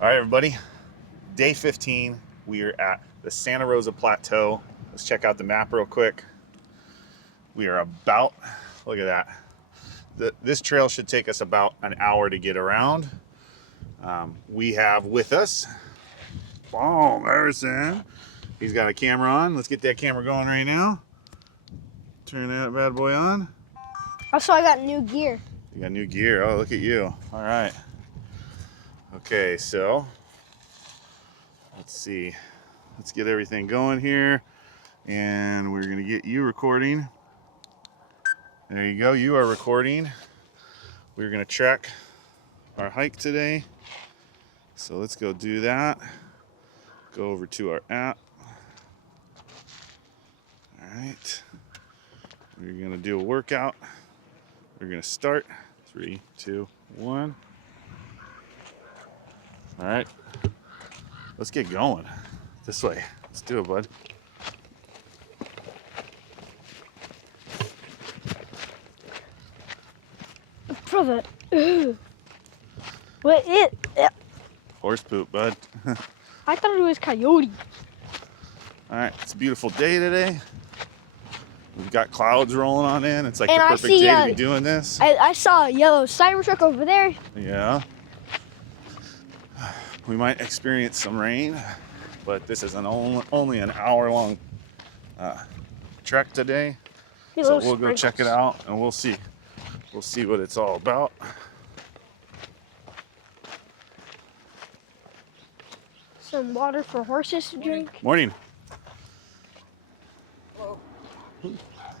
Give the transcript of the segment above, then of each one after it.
All right, everybody. Day 15. We are at the Santa Rosa Plateau. Let's check out the map real quick. We are about, look at that. This trail should take us about an hour to get around. We have with us, boom, Harrison. He's got a camera on. Let's get that camera going right now. Turn that bad boy on. Also, I got new gear. You got new gear. Oh, look at you. All right. Okay, so let's see. Let's get everything going here. And we're going to get you recording. There you go. You are recording. We're going to track our hike today. So let's go do that. Go over to our app. All right. We're going to do a workout. We're going to start. 3, 2, 1. All right. Let's get going. This way. Let's do it, bud. Brother. What it? Horse poop, bud. I thought it was coyote. All right. It's a beautiful day today. We've got clouds rolling on in. It's like And the I perfect see, day to be doing this. I saw a yellow Cybertruck over there. Yeah. We might experience some rain, but this is only an hour-long trek today. So we'll go check it out, and we'll see. We'll see what it's all about. Some water for horses to drink. Morning. Hello.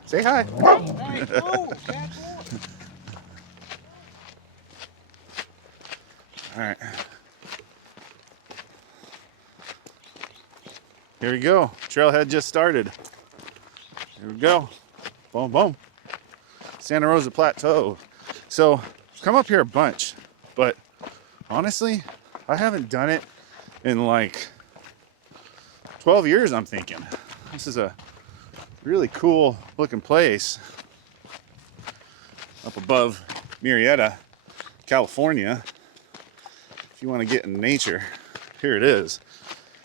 Say hi. Hey, oh, All right. Here we go. Trailhead just started. Here we go. Boom, boom. Santa Rosa Plateau. So, I've come up here a bunch, but honestly, I haven't done it in like 12 years, I'm thinking. This is a really cool looking place up above Murrieta, California. If you want to get in nature, here it is.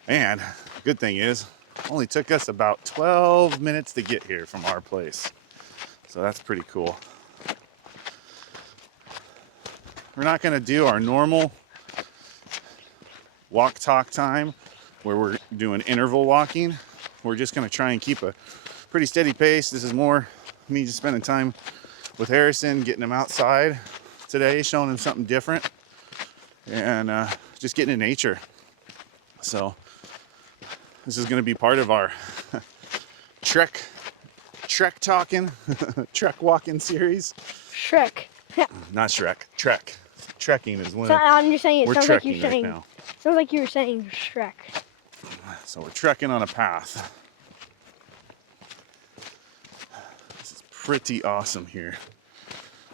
And the good thing is, it only took us about 12 minutes to get here from our place. So that's pretty cool. We're not going to do our normal walk talk time where we're doing interval walking. We're just going to try and keep a pretty steady pace. This is more me just spending time with Harrison, getting him outside today, showing him something different, and just getting in nature. So this is going to be part of our trek talking, trek walking series. Shrek. Not Shrek, trek. Trekking is when So I'm just saying it we're sounds like trekking you're saying. right now. Sounds like you were saying Shrek. So we're trekking on a path. This is pretty awesome here.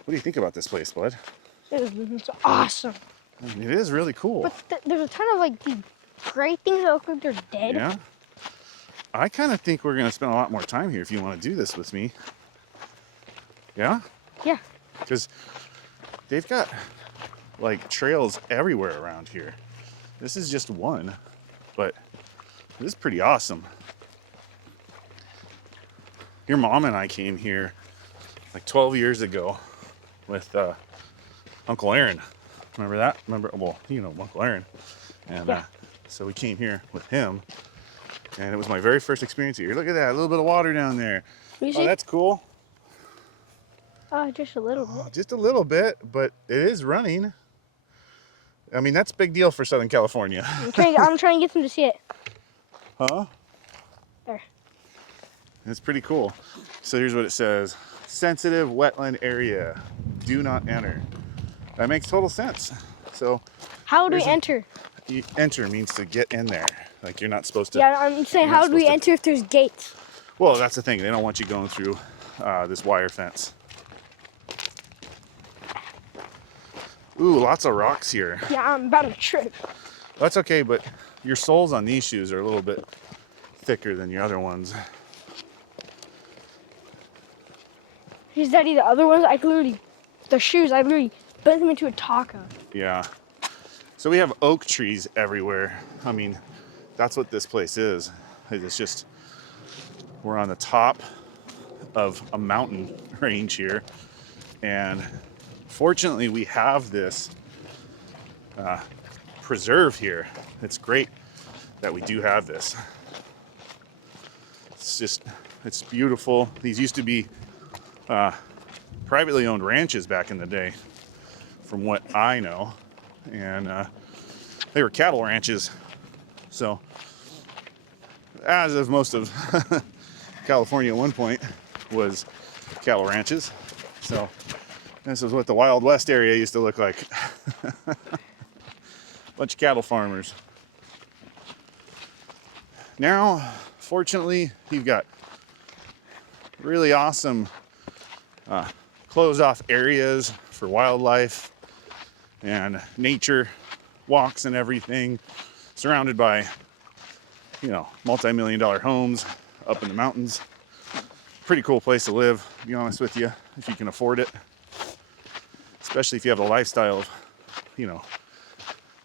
What do you think about this place, bud? It's awesome. I mean, it is really cool. But there's a ton of like these gray things that look like they're dead. Yeah. I kind of think we're going to spend a lot more time here if you want to do this with me. Yeah? Yeah. Because they've got like trails everywhere around here. This is just one, but this is pretty awesome. Your mom and I came here like 12 years ago with Uncle Aaron. Remember that? Well, you know Uncle Aaron. And Yeah. So we came here with him, and it was my very first experience here. Look at that, a little bit of water down there. You Oh, see? that's cool. Just a little bit. Oh, just a little bit, but it is running. I mean, that's a big deal for Southern California. I'm trying to get them to see it. Huh? There. It's pretty cool. So here's what it says. Sensitive wetland area. Do not enter. That makes total sense. So How do we enter? enter means to get in there. Like you're not supposed to. Yeah, I'm saying you're not how do we supposed to- enter if there's gates? Well, that's the thing. They don't want you going through this wire fence. Ooh, lots of rocks here. Yeah, I'm about to trip. That's okay, but your soles on these shoes are a little bit thicker than your other ones. Is that the other ones? The shoes, I literally bent them into a taco. Yeah. So we have oak trees everywhere. I mean, that's what this place is. It's just, we're on the top of a mountain range here. And fortunately, we have this preserve here. It's great that we do have this. It's beautiful. These used to be privately owned ranches back in the day, from what I know. And they were cattle ranches. So, as of most of California at one point was cattle ranches. So, this is what the Wild West area used to look like. Bunch of cattle farmers. Now, fortunately, you've got really awesome closed off areas for wildlife and nature walks and everything, surrounded by, you know, multi-million-dollar homes up in the mountains. Pretty cool place to live, to be honest with you, if you can afford it. Especially if you have a lifestyle of, you know,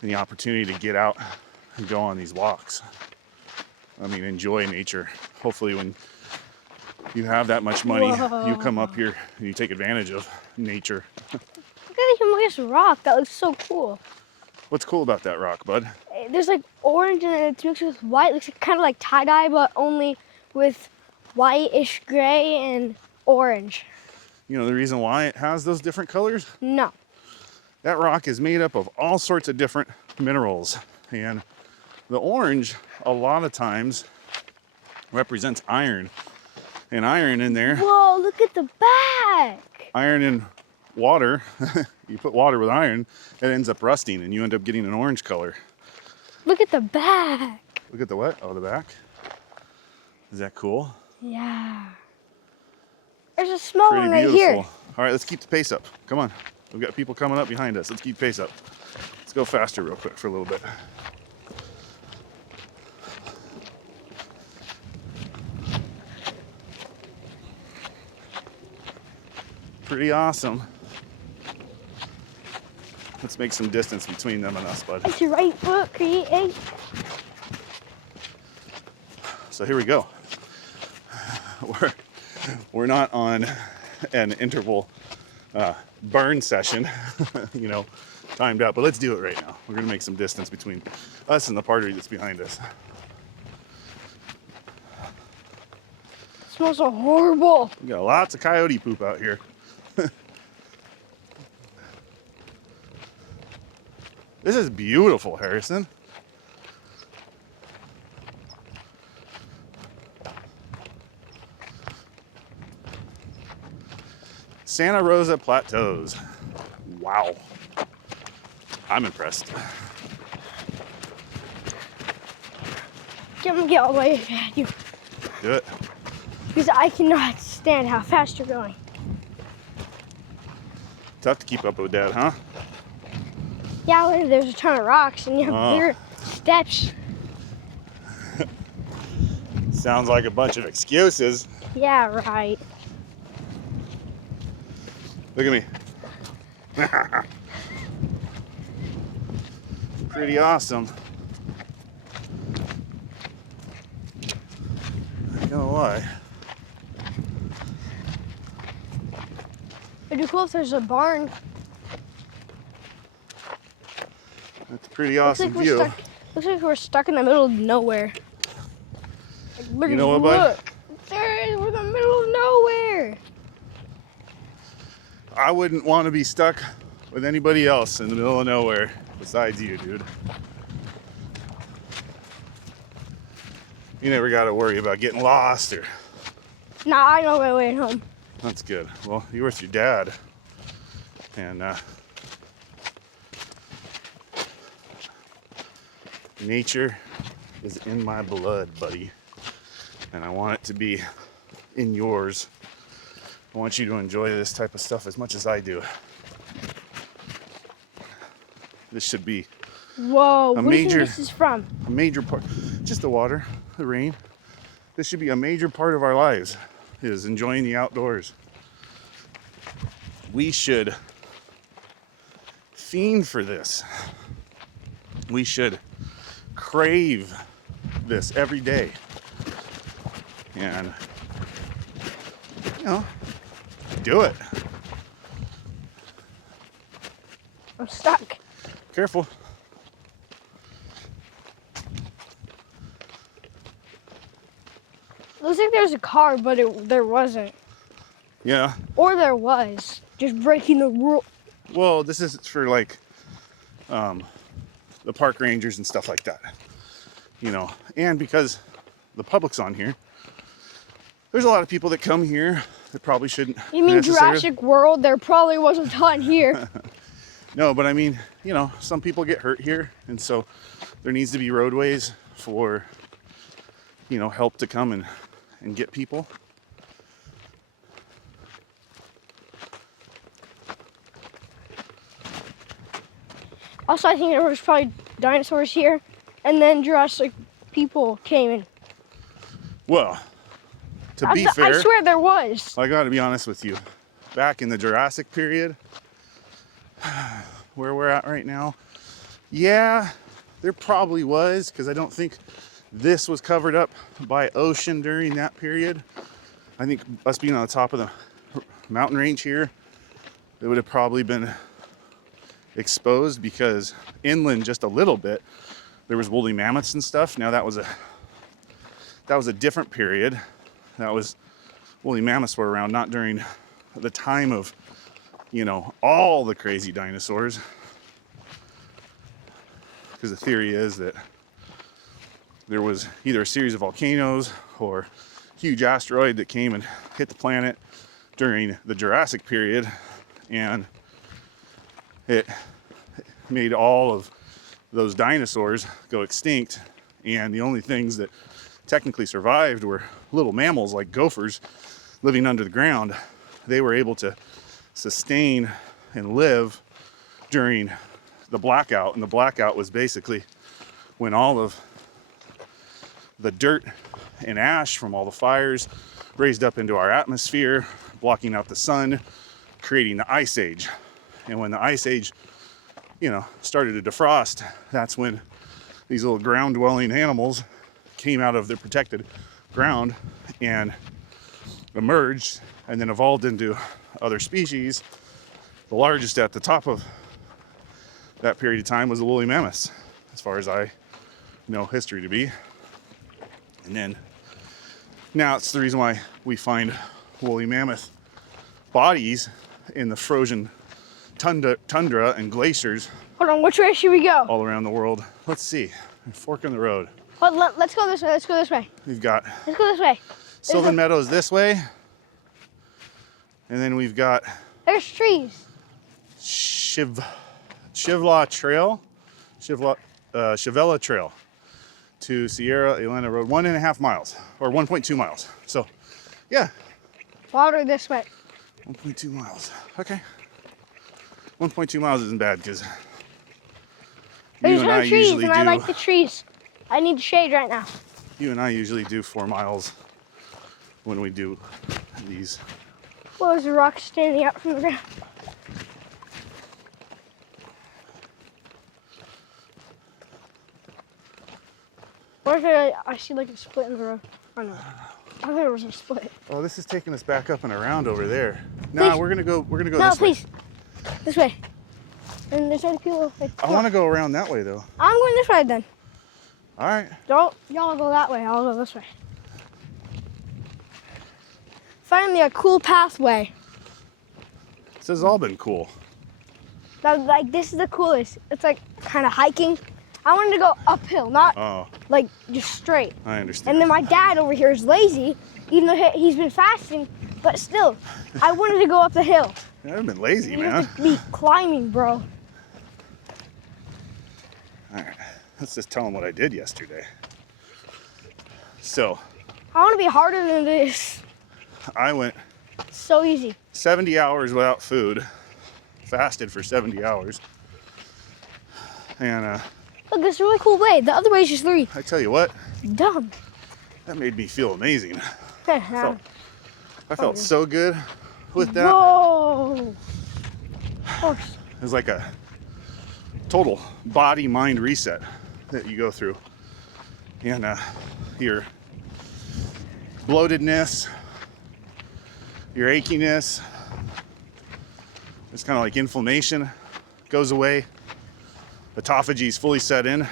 and the opportunity to get out and go on these walks. I mean, enjoy nature. Hopefully when you have that much money, you come up here and you take advantage of nature. Look at this rock. That looks so cool. What's cool about that rock, bud? There's like orange and it's mixed with white. It looks like, kind of like tie-dye, but only with whitish gray and orange. You know the reason why it has those different colors? No. That rock is made up of all sorts of different minerals. And the orange, a lot of times, represents iron. And iron in there. Whoa, look at the back. Iron in water, you put water with iron, it ends up rusting and you end up getting an orange color. Look at the back. Look at the what? Oh, the back. Is that cool? Yeah. There's a small Pretty one right beautiful. here. All right, let's keep the pace up. Come on. We've got people coming up behind us. Let's keep the pace up. Let's go faster real quick for a little bit. Pretty awesome. Let's make some distance between them and us, bud. It's your right foot, create. So here we go. We're not on an interval burn session, you know, timed out, but let's do it right now. We're gonna make some distance between us and the party that's behind us. It smells so horrible. We got lots of coyote poop out here. This is beautiful, Harrison. Santa Rosa Plateaus. Wow. I'm impressed. I'm gonna get all the way at you. Do it. Because I cannot stand how fast you're going. Tough to keep up with Dad, huh? Yeah, well, there's a ton of rocks and you have bigger steps. Sounds like a bunch of excuses. Yeah, right. Look at me. Pretty awesome. Not gonna lie. It'd be cool if there's a barn. That's a pretty awesome view. Looks like we're stuck in the middle of nowhere. Like, You know what, bud? look. We're in the middle of nowhere. I wouldn't want to be stuck with anybody else in the middle of nowhere besides you, dude. You never got to worry about getting lost or... Nah, I know my way home. That's good. Well, you're with your dad. And nature is in my blood, buddy. And I want it to be in yours. I want you to enjoy this type of stuff as much as I do. This should be Whoa, A what do you major- think this is from? a major part. Just the water, the rain. This should be a major part of our lives, is enjoying the outdoors. We should fiend for this. We should crave this every day. And, you know, do it. I'm stuck. Careful. Looks like there's a car, but there wasn't. Yeah. Or there was. Just breaking the rule. Well, this is for like the park rangers and stuff like that. You know, and because the public's on here, there's a lot of people that come here that probably shouldn't. You mean Jurassic World? There probably wasn't a ton here. No, but I mean, you know, some people get hurt here, and so there needs to be roadways for, you know, help to come and get people. Also, I think there was probably dinosaurs here, and then Jurassic people came in. Well, to be fair, I swear there was. I gotta be honest with you. Back in the Jurassic period, where we're at right now, yeah, there probably was, because I don't think this was covered up by ocean during that period. I think us being on the top of the mountain range here, it would have probably been exposed, because inland just a little bit there was woolly mammoths and stuff. Now that was a different period. That was, woolly mammoths were around not during the time of, you know, all the crazy dinosaurs, because the theory is that there was either a series of volcanoes or huge asteroid that came and hit the planet during the Jurassic period, and it made all of those dinosaurs go extinct, and the only things that technically survived were little mammals like gophers living under the ground. They were able to sustain and live during the blackout, and the blackout was basically when all of the dirt and ash from all the fires raised up into our atmosphere, blocking out the sun, creating the ice age. And when the ice age, you know, started to defrost, that's when these little ground dwelling animals came out of their protected ground and emerged, and then evolved into other species. The largest at the top of that period of time was the woolly mammoths, as far as I know history to be. And then now it's the reason why we find woolly mammoth bodies in the frozen tundra and glaciers. Hold on, which way should we go? All around the world. Let's see. Fork in the road. Let's go this way. Let's go this way. We've got Let's go this way. Sylvan Meadows this way, and then we've got There's trees. Chivla Trail to Sierra Elena Road, 1.5 miles or 1.2 miles. So, yeah, Water this way. 1.2 miles. Okay, 1.2 miles isn't bad, because There's you and I trees, usually and I like the trees. I need shade right now. You and I usually do 4 miles when we do these. Well, there's a rock standing out from the ground. Or I see like a split in the road. Oh no, I thought there was a split. Oh, this is taking us back up and around over there. Please. No, we're gonna go No, this way. please. This way. And there's other people. I want to go around that way though. I'm going this way then. All right. Don't y'all go that way. I'll go this way. Finally, a cool pathway. This has all been cool. Like this is the coolest. It's like kind of hiking. I wanted to go uphill, not like just straight. I understand. And then my dad over here is lazy, even though he's been fasting. But still, I wanted to go up the hill. I haven't been lazy, You man. have to be climbing, bro. All right. Let's just tell them what I did yesterday. So, I want to be harder than this. I went It's so easy. 70 hours without food. Fasted for 70 hours. And Look, this is a really cool way. The other way is just 3. I tell you what, Dumb. that made me feel amazing. Whoa. I felt so good with that. Whoa. Of course. It was like a total body mind reset that you go through, and your bloatedness, your achiness, it's kind of like inflammation goes away. Autophagy is fully set in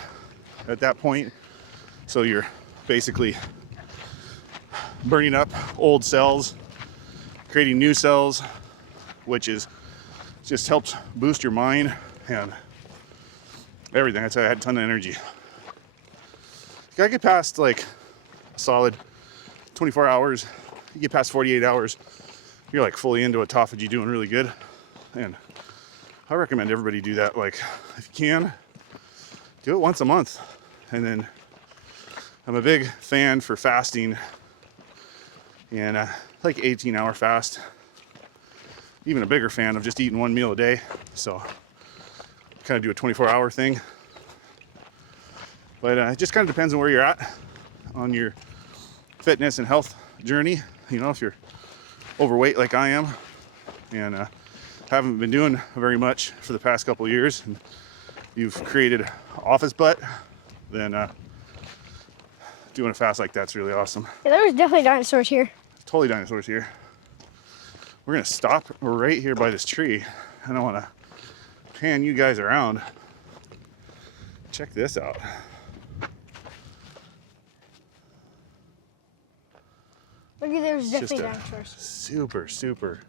at that point, so you're basically burning up old cells, creating new cells, which is just helps boost your mind and everything. I'd say I had a ton of energy. You gotta get past like a solid 24 hours. You get past 48 hours, you're like fully into autophagy, doing really good. And I recommend everybody do that. Like, if you can, do it once a month. And then I'm a big fan for fasting, and like 18-hour fast. Even a bigger fan of just eating one meal a day. So kind of do a 24-hour thing. But it just kind of depends on where you're at on your fitness and health journey. You know, if you're overweight like I am, and haven't been doing very much for the past couple of years, and you've created office butt, then doing a fast like that's really awesome. Yeah, there was definitely dinosaurs here. Totally dinosaurs here. We're gonna stop right here by this tree, and I want to pan you guys around. Check this out. Look at there's It's definitely just a dinosaurs. super, super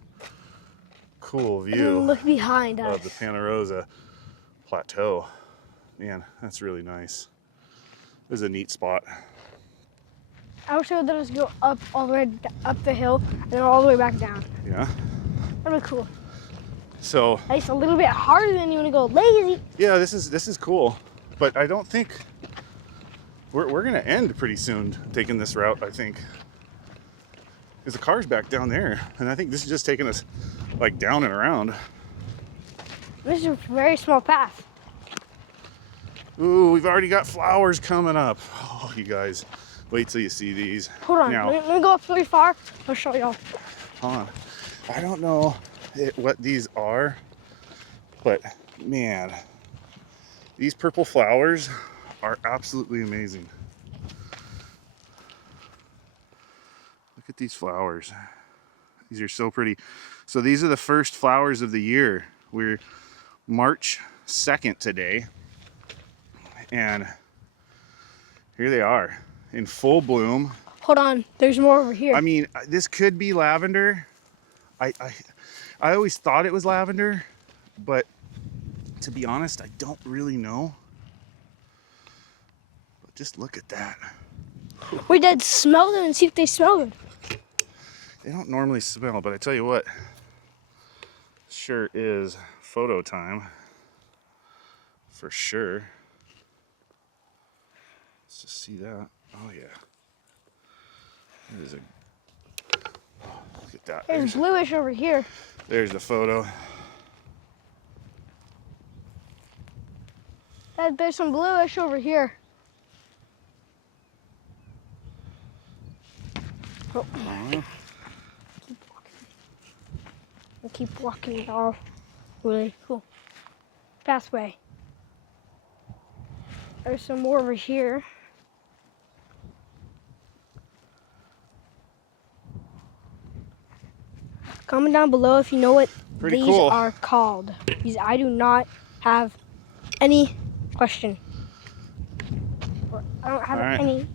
cool And view look behind us. of the Santa Rosa Plateau. Man, that's really nice. This is a neat spot. I wish I would let us go up all the way up the hill and then all the way back down. Yeah. That'd be cool. So At least a little bit harder than you want to go lazy. yeah, this is cool, but I don't think we're gonna end pretty soon taking this route. I think because the car's back down there, and I think this is just taking us like down and around. This is a very small path. Ooh, we've already got flowers coming up. Oh, you guys, wait till you see these. Hold on, Now, let me go up really far. I'll show y'all. hold on. I don't know what these are, but man, these purple flowers are absolutely amazing. Look at these flowers. These are so pretty. So these are the first flowers of the year. We're March 2nd today, and here they are in full bloom. Hold on, there's more over here. I mean, this could be lavender. I always thought it was lavender, but to be honest, I don't really know. But just look at that. We did smell them and see if they smell good. They don't normally smell, but I tell you what, sure is photo time for sure. Let's just see that. Oh yeah. That is a, look at that. There's bluish over here. There's the photo. There's some bluish over here. Oh. Keep walking, y'all. Really cool. Pathway. There's some more over here. Comment down below if you know what Pretty these cool. are called. Because I do not have any question. Or I don't have All right. any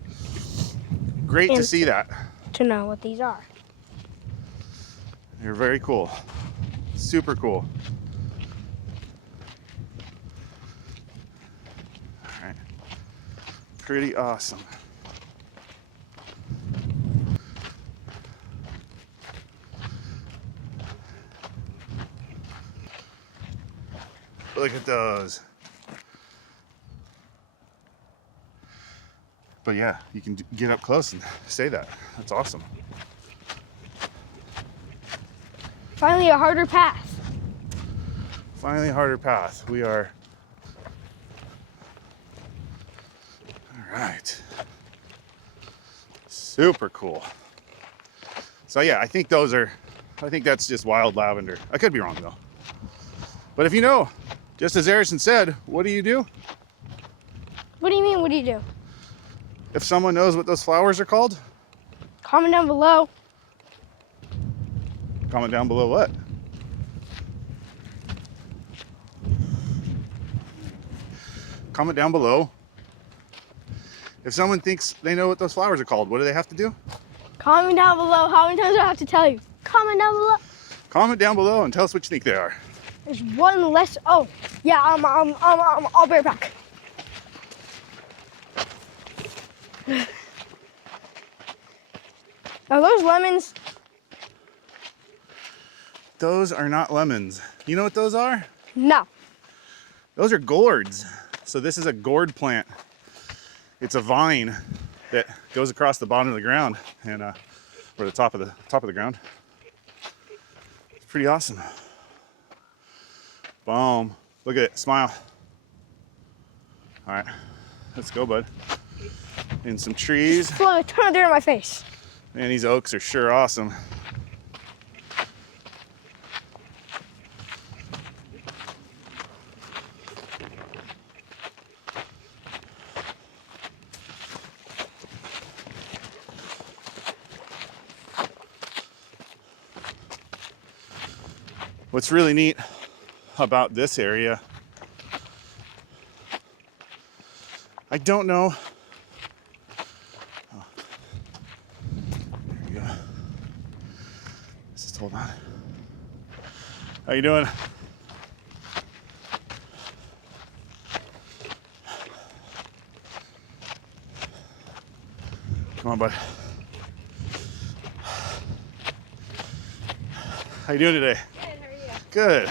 Great to see that. to know what these are. You're very cool. Super cool. All right. Pretty awesome. Look at those. But yeah, you can get up close and say that. That's awesome. Finally, a harder path. Finally, a harder path. We are. All right. Super cool. So yeah, I think that's just wild lavender. I could be wrong though. But if you know, Just as Harrison said, what do you do? What do you mean, what do you do? If someone knows what those flowers are called, Comment down below. comment down below what? Comment down below. If someone thinks they know what those flowers are called, what do they have to do? Comment down below. How many times do I have to tell you? Comment down below. Comment down below and tell us what you think they are. There's one less. Oh, yeah. I'll be right back. Are those lemons? Those are not lemons. You know what those are? No. Those are gourds. So this is a gourd plant. It's a vine that goes across the bottom of the ground and or the top of the ground. It's pretty awesome. Boom. Look at it. Smile. All right. Let's go, bud. In some trees. Flow a ton of dirt on my face. Man, these oaks are sure awesome. What's really neat about this area, I don't know. Oh, there you go. Just hold on. How you doing? Come on, bud. How you doing today? Good.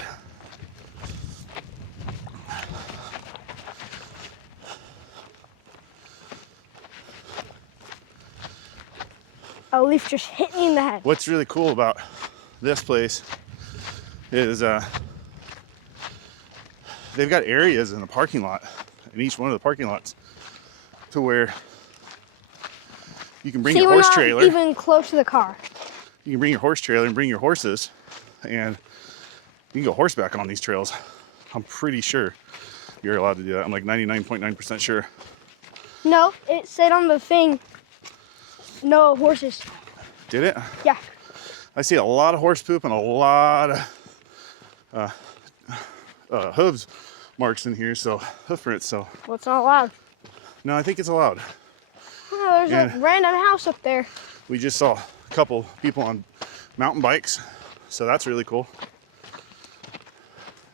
A leaf just hit me in the head. What's really cool about this place is they've got areas in the parking lot, in each one of the parking lots, to where you can bring your horse trailer. We're not even close to the car. You can bring your horse trailer and bring your horses, and you can go horseback on these trails. I'm pretty sure you're allowed to do that. I'm like 99.9% sure. No, it said on the thing, no horses. Did it? Yeah. I see a lot of horse poop and a lot of hooves marks in here, so hoof prints. So. Well, it's not allowed. No, I think it's allowed. Oh, there's a random house up there. We just saw a couple people on mountain bikes, so that's really cool.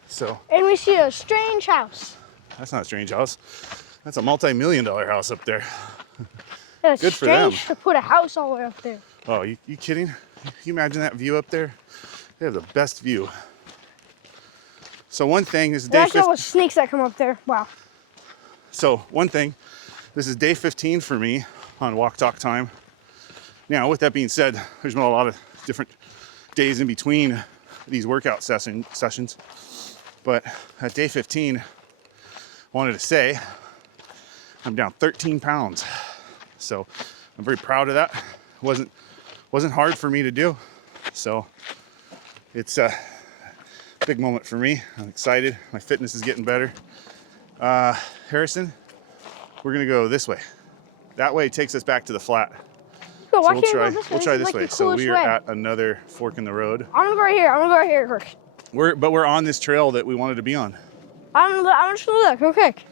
So. And we see a strange house. That's not a strange house. That's a multi-million-dollar house up there. It's Good for them. strange to put a house all the way up there. Oh, you kidding? Can you imagine that view up there? They have the best view. So one thing, this is day 15. There's all the snakes that come up there. Wow. So one thing, this is day 15 for me on Walk Talk Time. Now, with that being said, there's been a lot of different days in between these workout sessions. But at day 15, I wanted to say I'm down 13 pounds. So I'm very proud of that. Wasn't hard for me to do. So it's a big moment for me. I'm excited. My fitness is getting better. Harrison, we're gonna go this way. That way takes us back to the flat. Yo, why So can't we go this way? we'll try Is this like way. the So coolest we are way. at another fork in the road. I'm gonna go right here. I'm gonna go right here first. We're on this trail that we wanted to be on. I'm just gonna look real quick.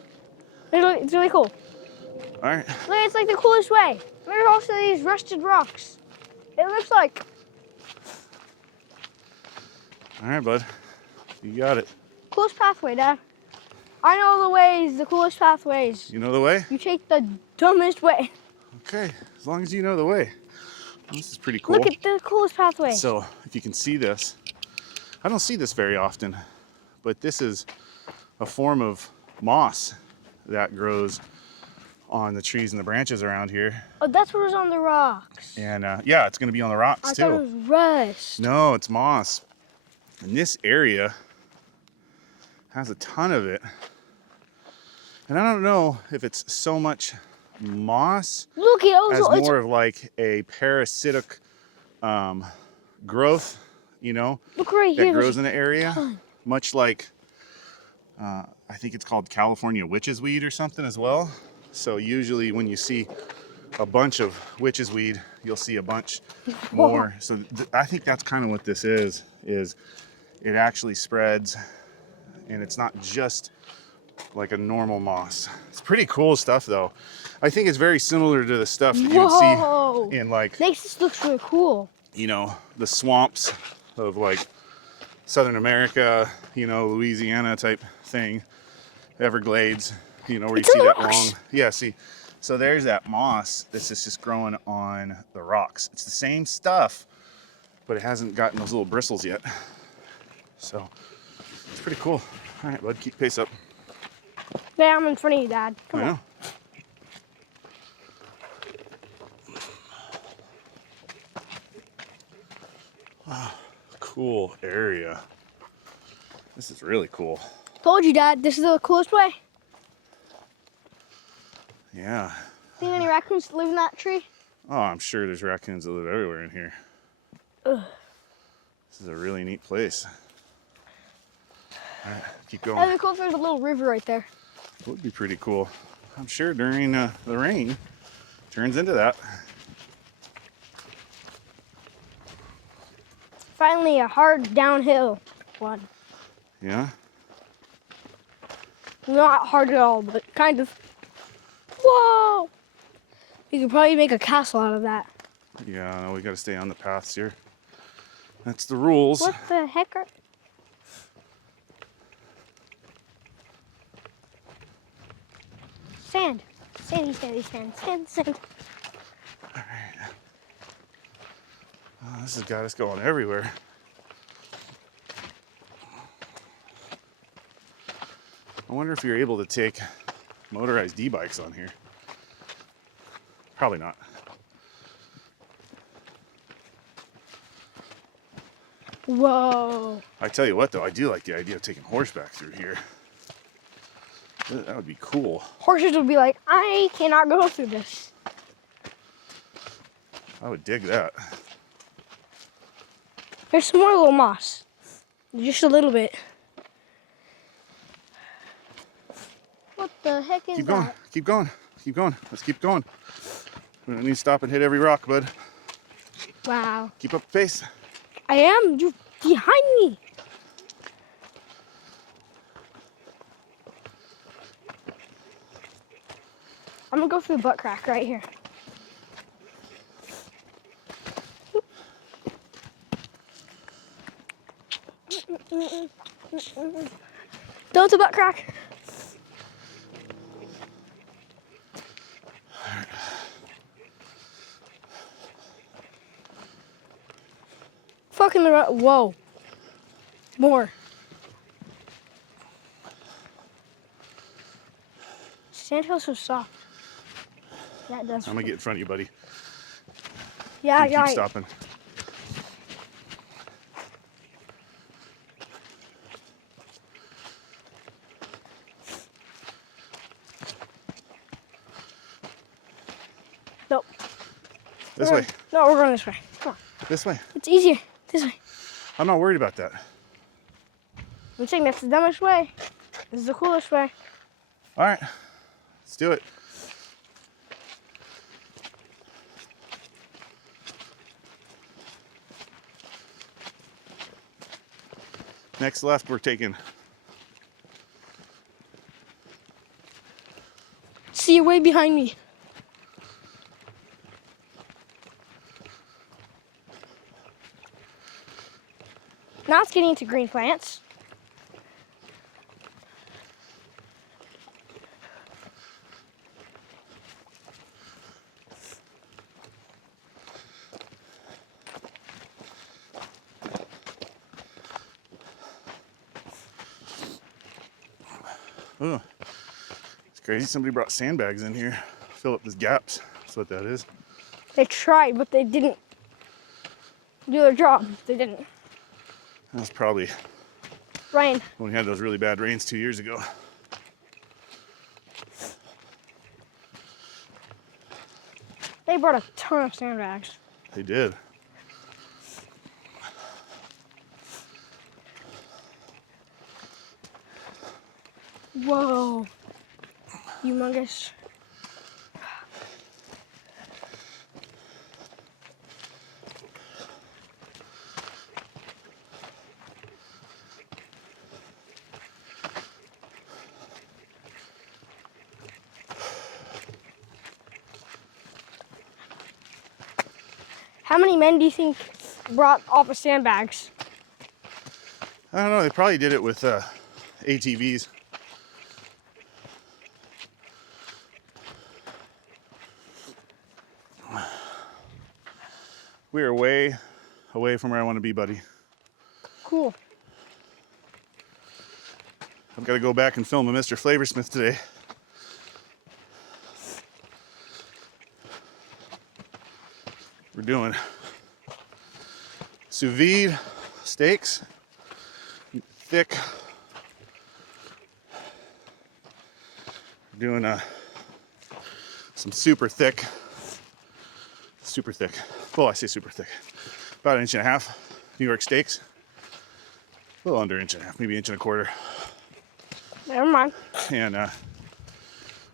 It's really cool. All right. Look, it's like the coolest way. There's also these rusted rocks. It looks like. All right, bud. You got it. Coolest pathway, Dad. I know the ways, the coolest pathways. You know the way? You take the dumbest way. Okay, as long as you know the way. This is pretty cool. Look at the coolest pathway. So if you can see this, I don't see this very often, but this is a form of moss that grows on the trees and the branches around here. Oh, that's what was on the rocks. And yeah, it's gonna be on the rocks I too. thought it was rust. No, it's moss. And this area has a ton of it. And I don't know if it's so much moss Look, it as also more of like a parasitic growth, you know, look right that here. grows in the area, much like I think it's called California witch's weed or something as well. So usually when you see a bunch of witch's weed, you'll see a bunch more. So I think that's kind of what this is it actually spreads, and it's not just like a normal moss. It's pretty cool stuff though. I think it's very similar to the stuff that you would see in like, makes this look really cool. you know, the swamps of like Southern America, you know, Louisiana type thing, Everglades, you know, where you see that long, yeah, see, so there's that moss that's just growing on the rocks. It's the same stuff, but it hasn't gotten those little bristles yet. So it's pretty cool. All right, bud, keep pace up. Yeah, I'm in front of you, Dad. Come I on. know. Wow, cool area. This is really cool. Told you, Dad, this is the coolest way. Yeah. Think any raccoons live in that tree? Oh, I'm sure there's raccoons that live everywhere in here. Ugh. This is a really neat place. All right, keep going. That'd be cool if there's a little river right there. It would be pretty cool. I'm sure during the rain turns into that. Finally, a hard downhill one. Yeah. Not hard at all, but kind of. Whoa! You could probably make a castle out of that. Yeah, no, we got to stay on the paths here. That's the rules. What the heck are... Sand. Sandy, sandy, sand, sand, sand. All right. Oh, this has got us going everywhere. I wonder if you're able to take motorized e-bikes on here. Probably not. Whoa. I tell you what, though, I do like the idea of taking horseback through here. That would be cool. Horses would be like, I cannot go through this. I would dig that. There's some more little moss. Just a little bit. What the heck is Keep going, that? keep going, keep going. Let's keep going. We don't need to stop and hit every rock, bud. Wow. Keep up the pace. I am. You're behind me. I'm gonna go through the butt crack right here. Don't the butt crack. Fucking the road. Whoa. More. Sand feels so soft. That does. I'm gonna get in front of you, buddy. Yeah, You yeah. keep stopping. Nope. This way. No, we're going this way. Come on. This way. It's easier. This way. I'm not worried about that. I'm saying that's the dumbest way. This is the coolest way. All right, let's do it. Next left, we're taking. See you way behind me. Now it's getting into green plants. Oh, it's crazy. Somebody brought sandbags in here. Fill up these gaps. That's what that is. They tried, but they didn't do their job. They didn't. That was probably Ryan. when we had those really bad rains 2 years ago. They brought a ton of sandbags. They did. Whoa. Humongous. How many men do you think brought all the sandbags? I don't know. They probably did it with ATVs. We are way away from where I want to be, buddy. Cool. I've got to go back and film a Mr. Flavorsmith today. We're doing sous vide steaks, thick. We're doing some super thick. Well, I say super thick. About 1.5 inches New York steaks. A little under 1.5 inches, maybe 1.25 inches. Never mind. And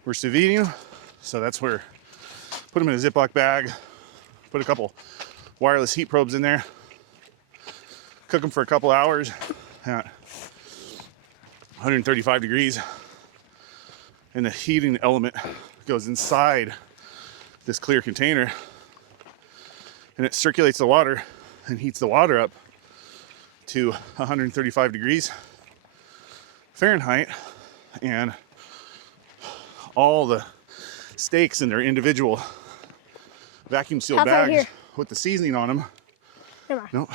we're sous videing them. So that's where, put them in a Ziploc bag, put a couple wireless heat probes in there, cook them for a couple hours at 135 degrees. And the heating element goes inside this clear container and it circulates the water and heats the water up to 135 degrees Fahrenheit, and all the steaks in their individual vacuum sealed How's that bags here? with the seasoning on them. Never mind. Nope.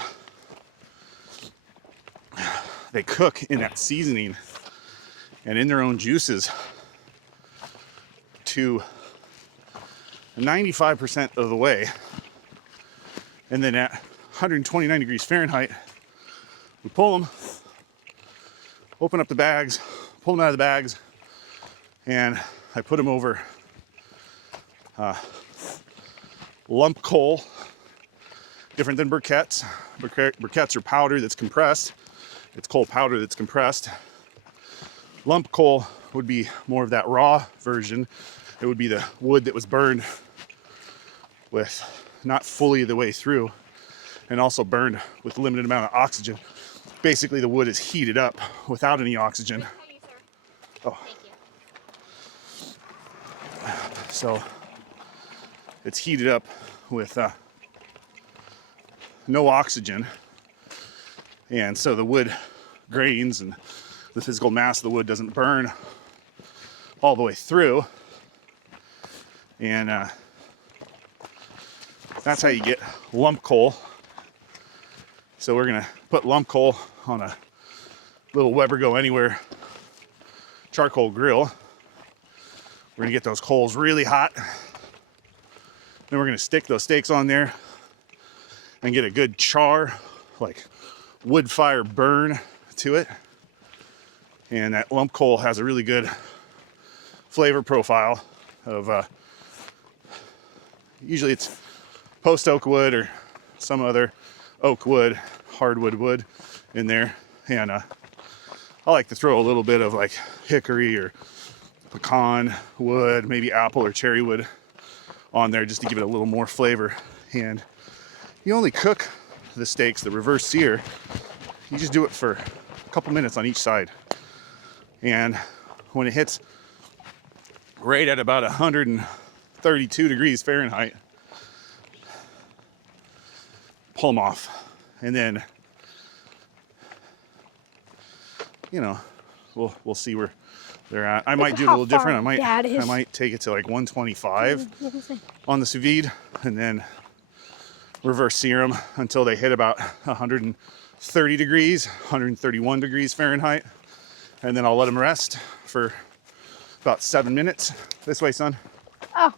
They cook in that seasoning and in their own juices to 95% of the way. And then at 129 degrees Fahrenheit, we pull them, open up the bags, pull them out of the bags, and I put them over lump coal, different than briquettes. Briquettes are powder that's compressed. It's coal powder that's compressed. Lump coal would be more of that raw version. It would be the wood that was burned with not fully the way through, and also burned with a limited amount of oxygen. Basically, the wood is heated up without any oxygen. Oh. So it's heated up with no oxygen, and so the wood grains and the physical mass of the wood doesn't burn all the way through, and that's how you get lump coal. So we're gonna put lump coal on a little Weber Go Anywhere charcoal grill. We're gonna get those coals really hot. Then we're gonna stick those steaks on there and get a good char, like wood fire burn to it. And that lump coal has a really good flavor profile of, usually it's post oak wood or some other oak wood, hardwood wood in there. And I like to throw a little bit of like hickory or pecan wood, maybe apple or cherry wood on there just to give it a little more flavor. And you only cook the steaks, the reverse sear, you just do it for a couple minutes on each side. And when it hits right at about 132 degrees Fahrenheit, pull them off. And then, you know, we'll see where they're at. I might do it a little different. I might take it to like 125 on the sous vide and then reverse sear them until they hit about 130 degrees, 131 degrees Fahrenheit. And then I'll let them rest for about 7 minutes. This way, son. Oh.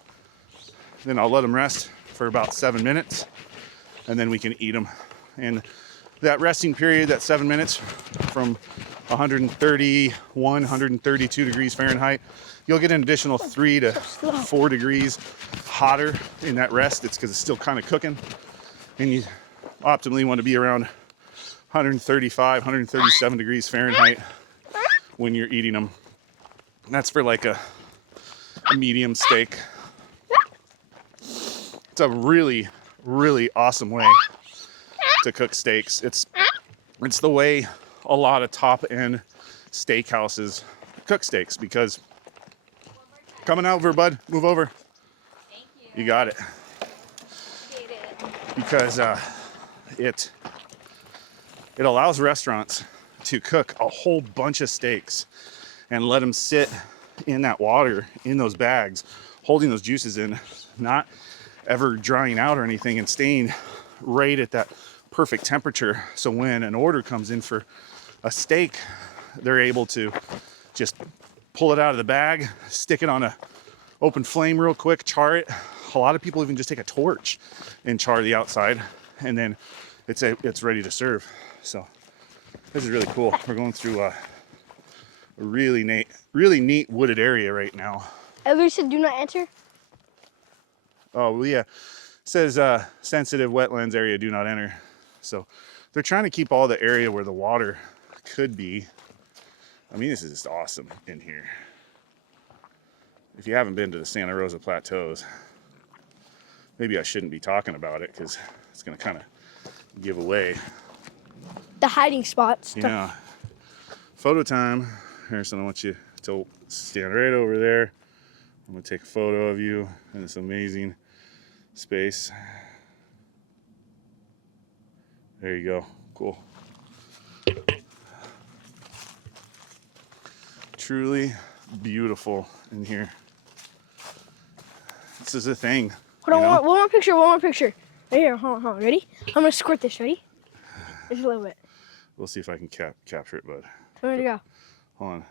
Then I'll let them rest for about 7 minutes, and then we can eat them. And that resting period, that 7 minutes from 131, 132 degrees Fahrenheit, you'll get an additional 3 to 4 degrees hotter in that rest. It's because it's still kind of cooking. And you optimally want to be around 135, 137 degrees Fahrenheit when you're eating them. That's for like a medium steak. It's a really, really awesome way to cook steaks. It's the way a lot of top-end steakhouses cook steaks, because coming over, bud, move over. Thank you. You got it. Appreciate it. Because it allows restaurants to cook a whole bunch of steaks and let them sit in that water, in those bags, holding those juices in, not ever drying out or anything, and staying right at that perfect temperature. So when an order comes in for a steak, they're able to just pull it out of the bag, stick it on a open flame real quick, char it. A lot of people even just take a torch and char the outside, and then it's ready to serve. So this is really cool. We're going through a really neat wooded area right now. Ever said do not enter? Oh, well, yeah. It says sensitive wetlands area, do not enter. So they're trying to keep all the area where the water could be. I mean, this is just awesome in here. If you haven't been to the Santa Rosa Plateaus, maybe I shouldn't be talking about it because it's going to kind of give away. The hiding spots. Yeah. Photo time. Harrison, I want you to stand right over there. I'm going to take a photo of you in this amazing space. There you go. Cool. Truly beautiful in here. This is a thing. Hold on, one more picture, one more picture. Right here, hold on, ready? I'm gonna squirt this, ready? Just a little bit. We'll see if I can capture it, bud. Ready to go. Hold on.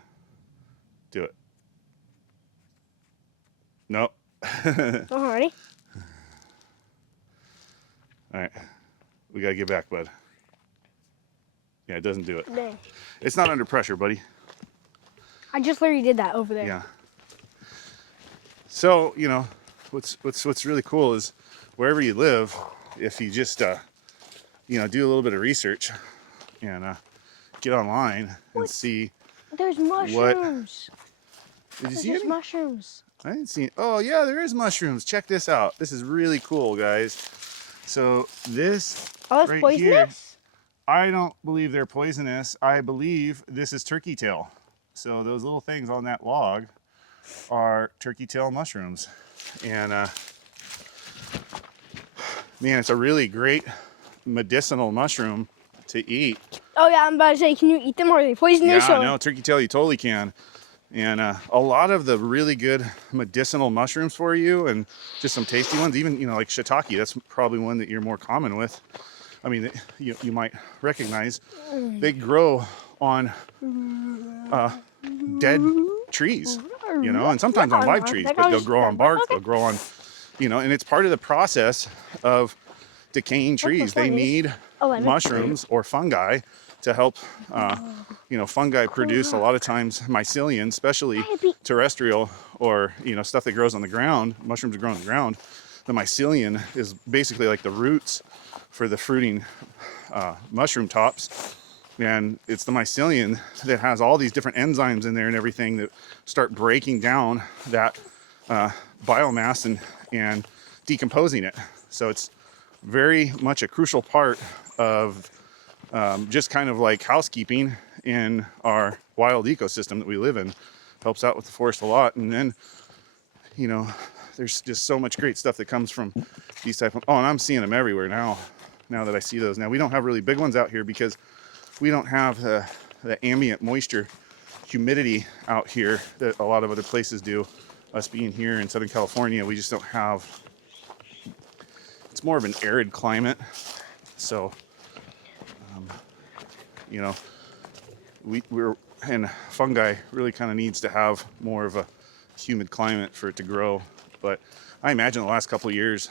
Do it. Nope. Ready? All right. We got to get back, bud. Yeah, it doesn't do it. Dang. It's not under pressure, buddy. I just literally did that over there. Yeah. So, you know, what's really cool is wherever you live, if you just, you know, do a little bit of research and get online and see. There's mushrooms. Did you There's see just any? mushrooms. I didn't see it. Oh, yeah, there is mushrooms. Check this out. This is really cool, guys. So this Oh, that's right poisonous? here, I don't believe they're poisonous. I believe this is turkey tail. So those little things on that log are turkey tail mushrooms. And man, it's a really great medicinal mushroom to eat. Oh yeah, I'm about to say, can you eat them or are they poisonous? Yeah, or? no, turkey tail you totally can. And a lot of the really good medicinal mushrooms for you, and just some tasty ones, even, you know, like shiitake, that's probably one that you're more common with. I mean, you might recognize. They grow on dead trees, you know, and sometimes on live trees, but they'll grow on bark, they'll grow on, you know, and it's part of the process of decaying trees. They need mushrooms or fungi to help, you know, fungi produce a lot of times mycelium, especially terrestrial or, you know, stuff that grows on the ground. Mushrooms that grow on the ground. The mycelium is basically like the roots for the fruiting mushroom tops. And it's the mycelium that has all these different enzymes in there and everything that start breaking down that biomass and decomposing it. So it's very much a crucial part of just kind of like housekeeping in our wild ecosystem that we live in. Helps out with the forest a lot. And then, you know, there's just so much great stuff that comes from these type of, oh, and I'm seeing them everywhere now that I see those. Now, we don't have really big ones out here because we don't have the ambient moisture, humidity out here that a lot of other places do. Us being here in Southern California, we just don't have, it's more of an arid climate. So, you know, and fungi really kind of needs to have more of a humid climate for it to grow. But I imagine the last couple of years,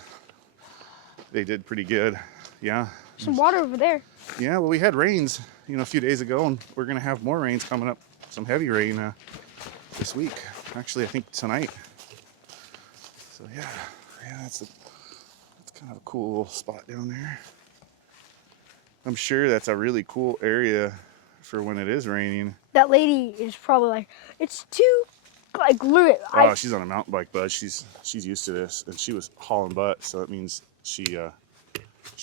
they did pretty good. Yeah. Some water over there. Yeah, well, we had rains, you know, a few days ago, and we're going to have more rains coming up, some heavy rain this week. Actually, I think tonight. So, yeah, that's kind of a cool little spot down there. I'm sure that's a really cool area for when it is raining. That lady is probably like, it's too like look at Oh, she's on a mountain bike, bud. She's used to this, and she was hauling butt, so it means she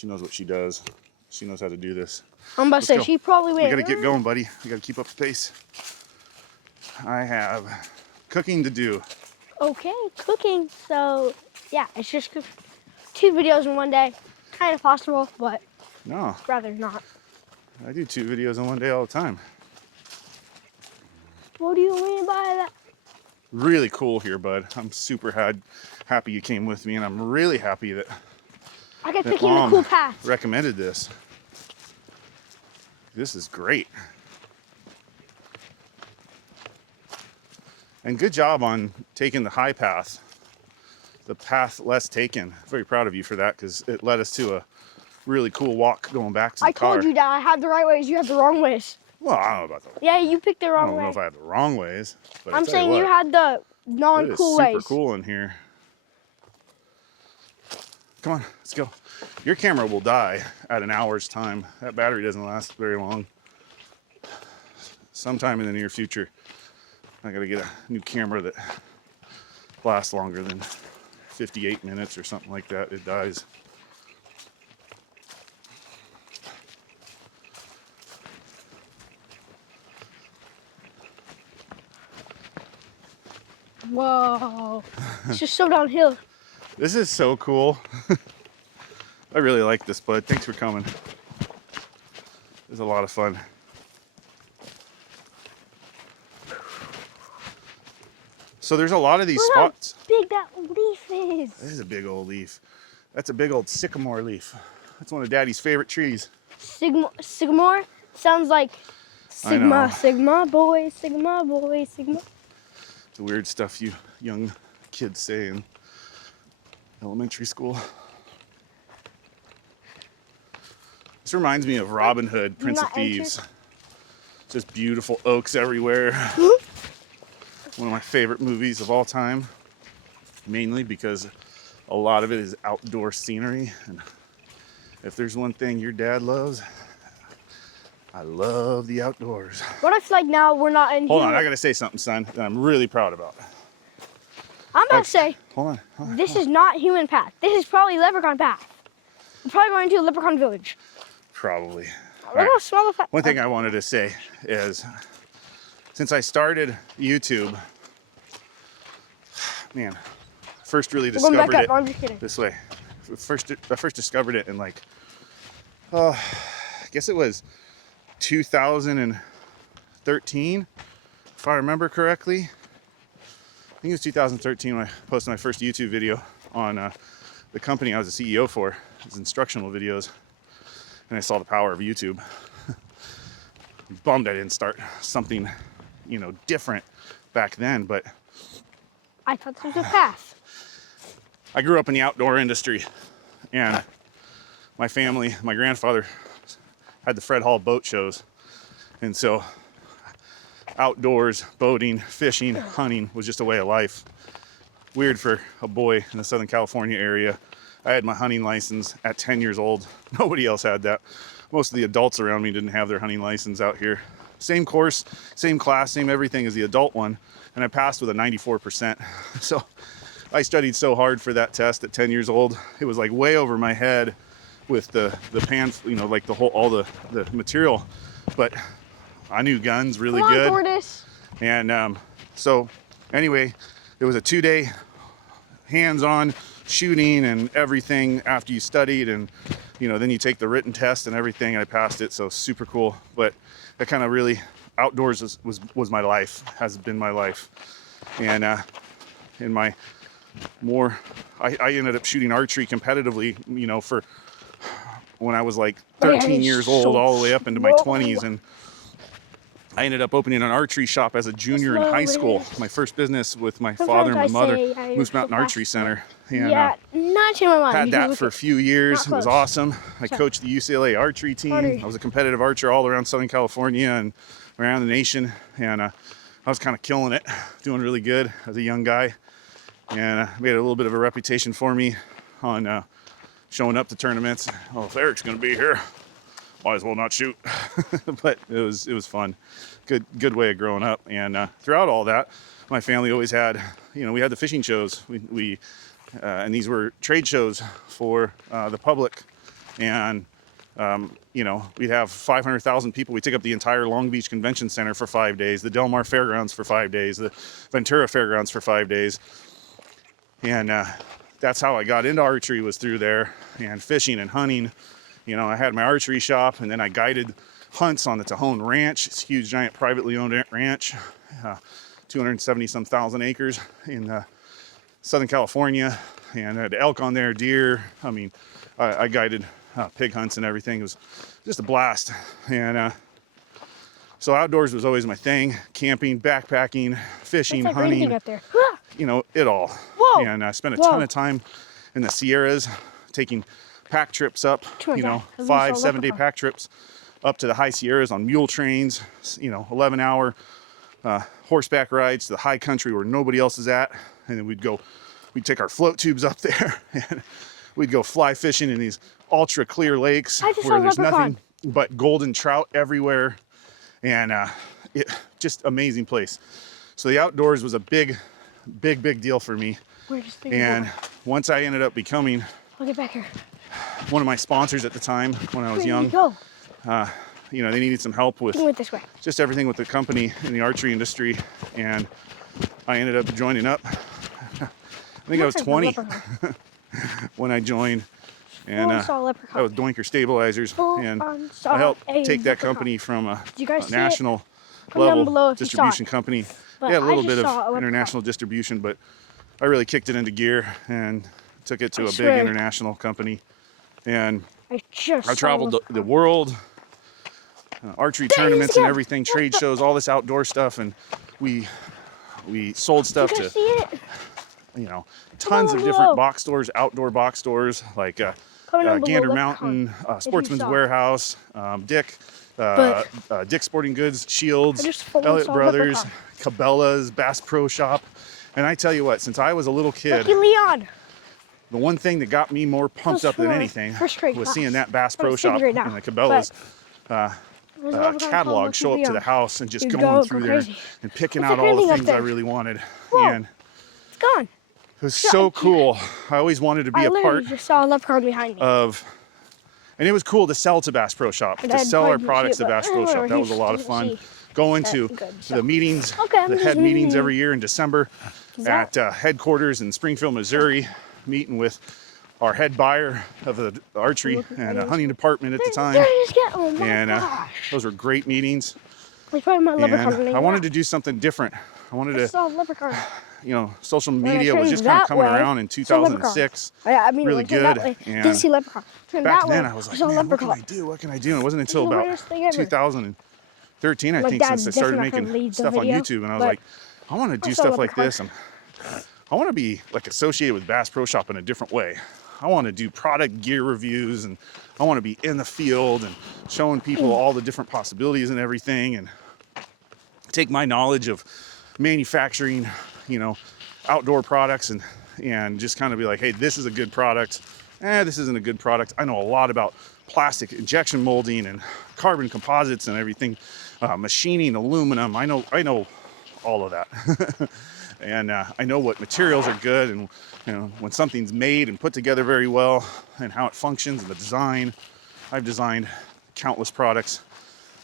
knows what she does. She knows how to do this. I'm about to Let's say go. she probably We went. gotta get going, buddy. We gotta keep up the pace. I have cooking to do. Okay, cooking. So yeah, it's just 2 videos in one day. Kind of possible, but No, rather not. I do 2 videos in one day all the time. What do you mean by that? Really cool here, bud. I'm super happy you came with me, and I'm really happy that I got that picking the Mom cool path. recommended this. This is great. And good job on taking the high path, the path less taken. Very proud of you for that, because it led us to a really cool walk going back to the I car. told you that I had the right ways. You had the wrong ways. Well, I don't know about that. Yeah, you picked the I wrong don't know way. if I have the wrong ways, but I'm I tell saying you what, had the it is non-cool super ways. cool in here. Come on, let's go. Your camera will die at an hour's time. That battery doesn't last very long. Sometime in the near future, I gotta get a new camera that lasts longer than 58 minutes or something like that. It dies. Whoa, it's just so downhill. This is so cool. I really like this, bud. Thanks for coming. It was a lot of fun. So there's a lot of these Look how spots. big that leaf is. This is a big old leaf. That's a big old sycamore leaf. That's one of Daddy's favorite trees. Sycamore sounds like I know. Sigma boy, Sigma boy, Sigma. The weird stuff you young kids say in elementary school. This reminds me of Robin Hood, Prince of not anxious? Thieves. Just beautiful oaks everywhere. One of my favorite movies of all time. Mainly because a lot of it is outdoor scenery. And if there's one thing your dad loves, I love the outdoors. What if like now we're not in Hold here? on, I gotta say something, son, that I'm really proud about. I'm about to say, Hold on. this is not human path. This is probably leprechaun path. We're probably going to a leprechaun village. Probably. Look how small the path. One thing I wanted to say is, since I started YouTube, man, first really We're going back discovered up. it No, I'm just kidding. this way. I first discovered it in like, I guess it was 2013, if I remember correctly. I think it was 2013 when I posted my first YouTube video on the company I was a CEO for. It was instructional videos, and I saw the power of YouTube. I'm bummed I didn't start something, different back then, but I thought this was a path. I grew up in the outdoor industry, and my family, my grandfather had the Fred Hall boat shows, and so outdoors, boating, fishing, hunting was just a way of life. Weird for a boy in the Southern California area. I had my hunting license at 10 years old. Nobody else had that. Most of the adults around me didn't have their hunting license out here. Same course, same class, same everything as the adult one, and I passed with a 94%. So I studied so hard for that test at 10 years old. It was like way over my head with the pan, like all the material, but I knew guns really Come on, good. tortoise. And so anyway, it was a 2-day hands-on shooting and everything after you studied, and then you take the written test and everything, and I passed it, so super cool. But that kind of really, outdoors was my life, has been my life. And in my I ended up shooting archery competitively, for when I was like 13 years old, all the way up into my 20s, and I ended up opening an archery shop as a junior in high school. My first business with my father and my mother, Moose Mountain Archery Center. And, Yeah, not change my mind. had You that can for a look few years. It was close. awesome. I coached the UCLA archery team. I was a competitive archer all around Southern California and around the nation. And I was kind of killing it, doing really good as a young guy. And made a little bit of a reputation for me on showing up to tournaments. Oh, if Eric's going to be here, might as well not shoot. But it was fun. Good way of growing up. And throughout all that, my family always had, we had the fishing shows. And these were trade shows for the public. And, we'd have 500,000 people. We took up the entire Long Beach Convention Center for 5 days, the Del Mar Fairgrounds for 5 days, the Ventura Fairgrounds for 5 days. And that's how I got into archery, was through there, and fishing and hunting. I had my archery shop, and then I guided hunts on the Tejon Ranch. It's a huge, giant, privately owned ranch, 270-some thousand acres in Southern California, and I had elk on there, deer. I mean, I guided pig hunts and everything. It was just a blast. And so outdoors was always my thing: camping, backpacking, fishing, It's like hunting. raining up there. It all. Whoa. And I spent a Whoa. ton of time in the Sierras, taking pack trips up, Oh my God. 5, 7 day leprechaun. pack trips up to the high Sierras on mule trains, 11-hour horseback rides to the high country where nobody else is at. And then we'd take our float tubes up there and we'd go fly fishing in these ultra clear lakes I just where saw a there's leprechaun. nothing but golden trout everywhere. And just amazing place. So the outdoors was a big deal for me. We're just And once I ended up becoming I'll get back here. one of my sponsors at the time when I was Where young, did you go? they needed some help with You went this way. just everything with the company in the archery industry, and I ended up joining up. I think I was Looks like a 20 leprechaun. when I joined, and I saw a that leprechaun. was Doinker Stabilizers, and Saw I helped a take that leprechaun. company from a you guys see it? national Comment down level below if you saw distribution it. company. But They had a I little just bit saw a of leprechaun. international distribution, but I really kicked it into gear and took it to I a big swear. international company. And I just I traveled saw the world, archery tournaments and everything, trade shows, all this outdoor stuff, and we sold stuff You guys to see it? tons of down different below. box stores, outdoor box stores like Comment down below, Gander leprechaun. Mountain, Sportsman's saw it. Warehouse, But- Dick's Sporting Goods, Shields, I just fully Elliott saw a Brothers, leprechaun. Cabela's, Bass Pro Shop. And I tell you what, since I was a little kid, Lucky Leon. the one thing that got me more pumped up than for anything first grade was class. seeing that Bass I'm Pro in second Shop grade now, and the Cabela's There's a leprechaun called catalog Lucky show up to Leon. the house and just You going go through there crazy. and picking It's out like all the raining up things I there. really wanted. Whoa. And It's gone. it was so cool. I always wanted to be I a literally part just saw a leprechaun behind me. of, and it was cool to sell to Bass Pro Shop, My to dad sell our probably didn't products see to it, Bass but Pro Shop. whatever, That he was a lot of just fun. didn't see Going that to good, the so. meetings, Okay, I'm the just head meetings leaving. every year in December that- at headquarters in Springfield, Missouri, meeting with our head buyer of the archery and hunting department at the time. There it is again. Oh my And gosh. those were great meetings. It's probably my leprechaun. And I wanted to do something different. I wanted I to, saw a leprechaun. social I media was turned just kind of that coming way, around in saw a leprechaun. 2006. I mean, Really I turned that good, way, and didn't see leprechaun. Turned Back that then way, I was like, saw man, what can leprechaun. I do? What can I do? And it wasn't until This is the about weirdest thing ever. 2013, I My think, dad since I started definitely making leads the stuff on video, YouTube. And I was but like, I want to do I saw stuff like leprechaun. this. And I want to be like associated with Bass Pro Shop in a different way. I want to do product gear reviews, and I want to be in the field and showing people all the different possibilities and everything, and take my knowledge of manufacturing, outdoor products, and just kind of be like, hey, this is a good product. This isn't a good product. I know a lot about plastic injection molding and carbon composites and everything, machining, aluminum. I know all of that. And I know what materials are good, and when something's made and put together very well, and how it functions, and the design. I've designed countless products,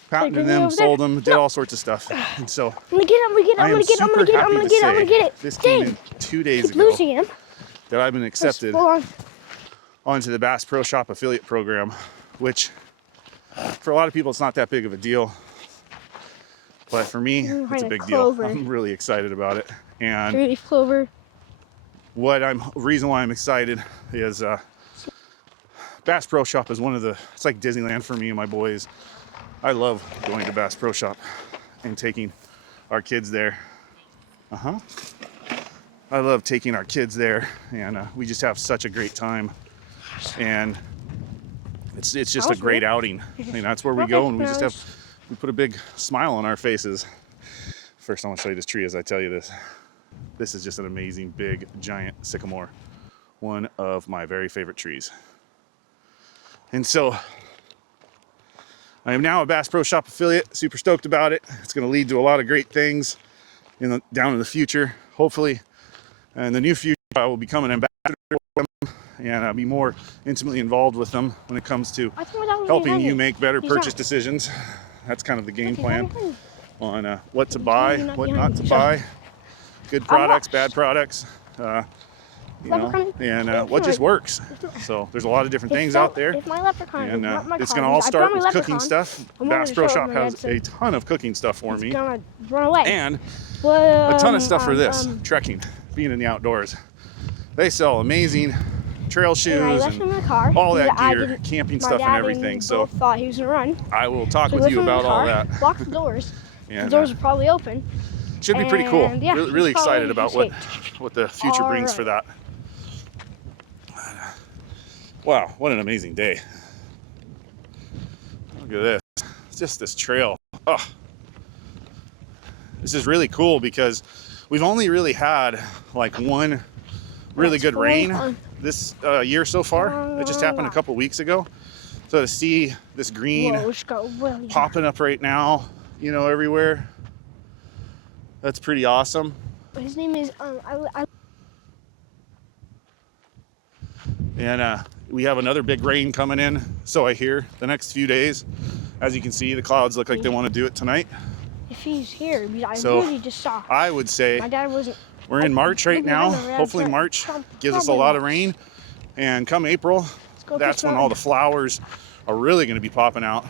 patented Like, them, over sold there? them, did all sorts of stuff. And so I'm gonna get it, I'm gonna get it, I I'm am gonna get it, I'm super gonna get it, I'm happy gonna to get it, I'm say gonna get it. this came in Dang, 2 days keep ago losing him. that I've been accepted Full on. onto the Bass Pro Shop affiliate program, which for a lot of people it's not that big of a deal, but for me Ooh, it's a kinda big clover. deal. I'm really excited about it. And Three-leaf clover. reason why I'm excited is Bass Pro Shop is it's like Disneyland for me and my boys. I love going to Bass Pro Shop and taking our kids there. I love taking our kids there, and we just have such a great time. And it's just a was great weird. outing. That's where we Okay, go, and we now just we put a big smile on our faces. First, I want to show you this tree as I tell you this. This is just an amazing, big, giant sycamore. One of my very favorite trees. And so, I am now a Bass Pro Shop affiliate. Super stoked about it. It's going to lead to a lot of great things. down in the future, hopefully. And in the near future, I will become an ambassador for them and be more intimately involved with them when it comes to helping you make better purchase decisions. That's kind of the game plan on what to buy, what not to buy, good products, bad products, you know, and what just works. So there's a lot of different things out there, and it's going to all start with cooking stuff. Bass Pro Shop has a ton of cooking stuff for me, and a ton of stuff for this, trekking, being in the outdoors. They sell amazing trail shoes and all that gear, camping stuff and everything. So thought he was gonna run. I will talk with you about all that. Lock the doors. And, the doors are probably open. Should be pretty cool. Yeah, really excited about what the future brings for that. Wow, what an amazing day. Look at this. It's just this trail. Oh, this is really cool because we've only really had like one really good rain this year so far. It just happened a couple weeks ago. So to see this green popping up right now, you know, everywhere, that's pretty awesome. His name is And we have another big rain coming in, so I hear, the next few days. As you can see, the clouds look like they want to do it tonight. If he's here, I So really just saw. I would say My dad wasn't. we're in March right now. Hopefully March gives us a lot of rain. And come April, that's when all the flowers are really going to be popping out.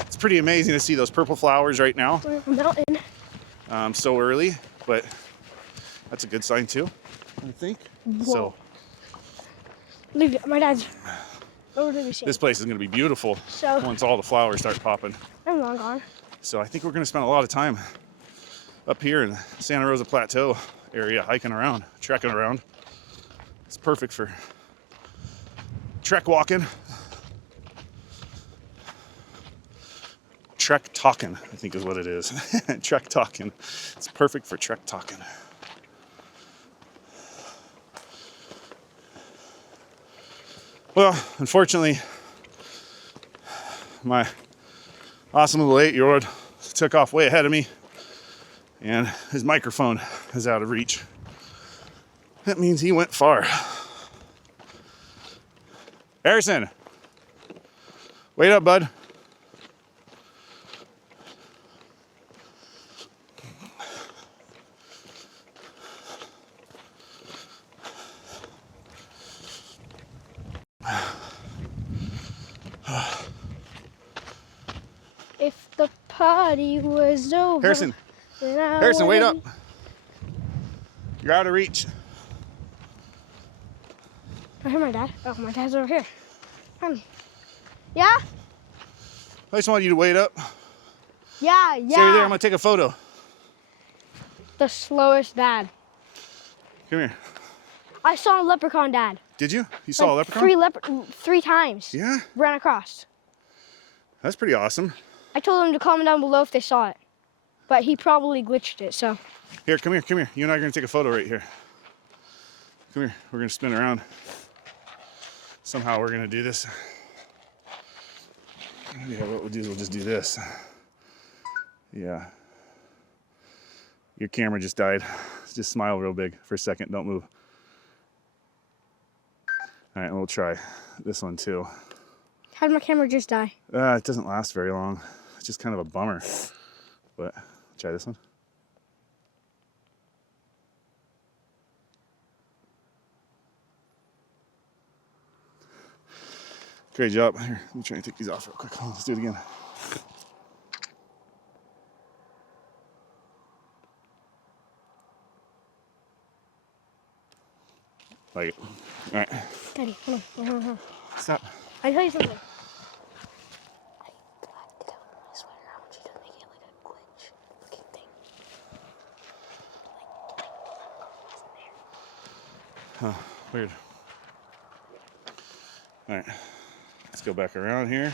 It's pretty amazing to see those purple flowers right now. Mountain. So early, but that's a good sign too, I think. Whoa. So Look, my dad's. this place is going to be beautiful once all the flowers start popping. I'm long gone. So I think we're going to spend a lot of time up here in the Santa Rosa Plateau area, hiking around, trekking around. It's perfect for trek walking. Trek talking, I think is what it is. Trek talking. It's perfect for trek talking. Well, unfortunately, my awesome little 8-year-old took off way ahead of me, and his microphone is out of reach. That means he went far. Harrison, wait up, bud. If the party was over. Harrison, Harrison, wait up. You're out of reach. I hear my dad. Oh, my dad's over here. Yeah? I just want you to wait up. Yeah. Stay there, I'm gonna take a photo. The slowest dad. Come here. I saw a leprechaun dad. Did you? You saw a leprechaun? Three times. Yeah? Ran across. That's pretty awesome. I told him to comment down below if they saw it. But he probably glitched it, so. Here, come here, come here. You and I are gonna take a photo right here. Come here, we're gonna spin around. Somehow we're gonna do this. Yeah, what we'll do is we'll just do this. Yeah. Your camera just died. Just smile real big for a second, don't move. All right, and we'll try this one too. How did my camera just die? It doesn't last very long. It's just kind of a bummer. But try this one. Great job. Here, let me try and take these off real quick. Let's do it again. Like it. All right. Daddy, hold on. Stop. I tell you something. I swear, I want you to make it like a glitch looking thing. Huh, weird. All right. Let's go back around here.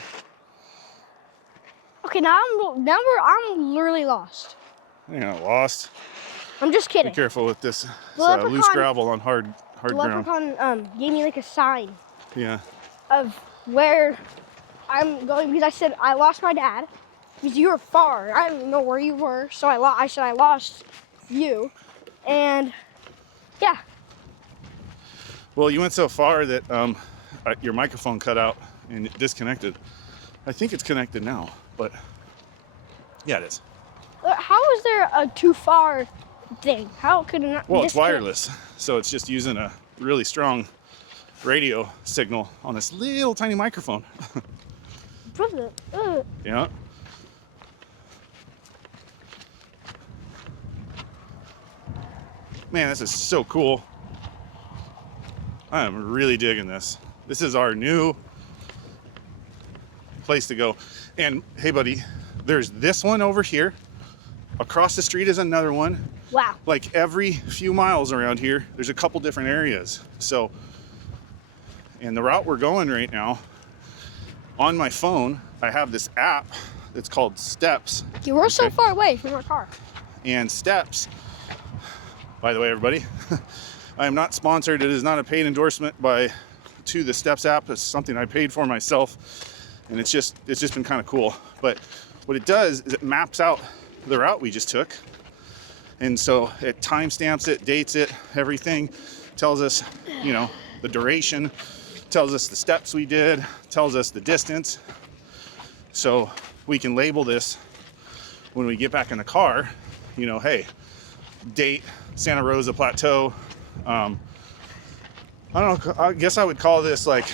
Okay, I'm literally lost. You're not lost. I'm just kidding. Be careful with this. The Loose gravel on hard The ground. leprechaun gave me like a sign Yeah. of where I'm going because I said I lost my dad because you were far. I didn't know where you were, so I said I lost you. And yeah. Well, you went so far that your microphone cut out and it disconnected. I think it's connected now, but yeah, it is. How is there a too far thing? How could it not? Well, it's disconnect? wireless, so it's just using a really strong radio signal on this little tiny microphone. Brother, Yeah. Man, this is so cool. I am really digging this. This is our new place to go. And hey, buddy, there's this one over here. Across the street is another one. Wow. Like every few miles around here, there's a couple different areas. So, and the route we're going right now, on my phone, I have this app that's called Steps. You were so Okay. far away from our car. And Steps, by the way, everybody, I am not sponsored. It is not a paid endorsement to the Steps app. It's something I paid for myself, and it's just been kind of cool. But what it does is it maps out the route we just took, and so it timestamps it, dates it, everything, tells us, you know, the duration, tells us the steps we did, tells us the distance, so we can label this when we get back in the car. You know, hey, date Santa Rosa Plateau. I don't know, I guess I would call this like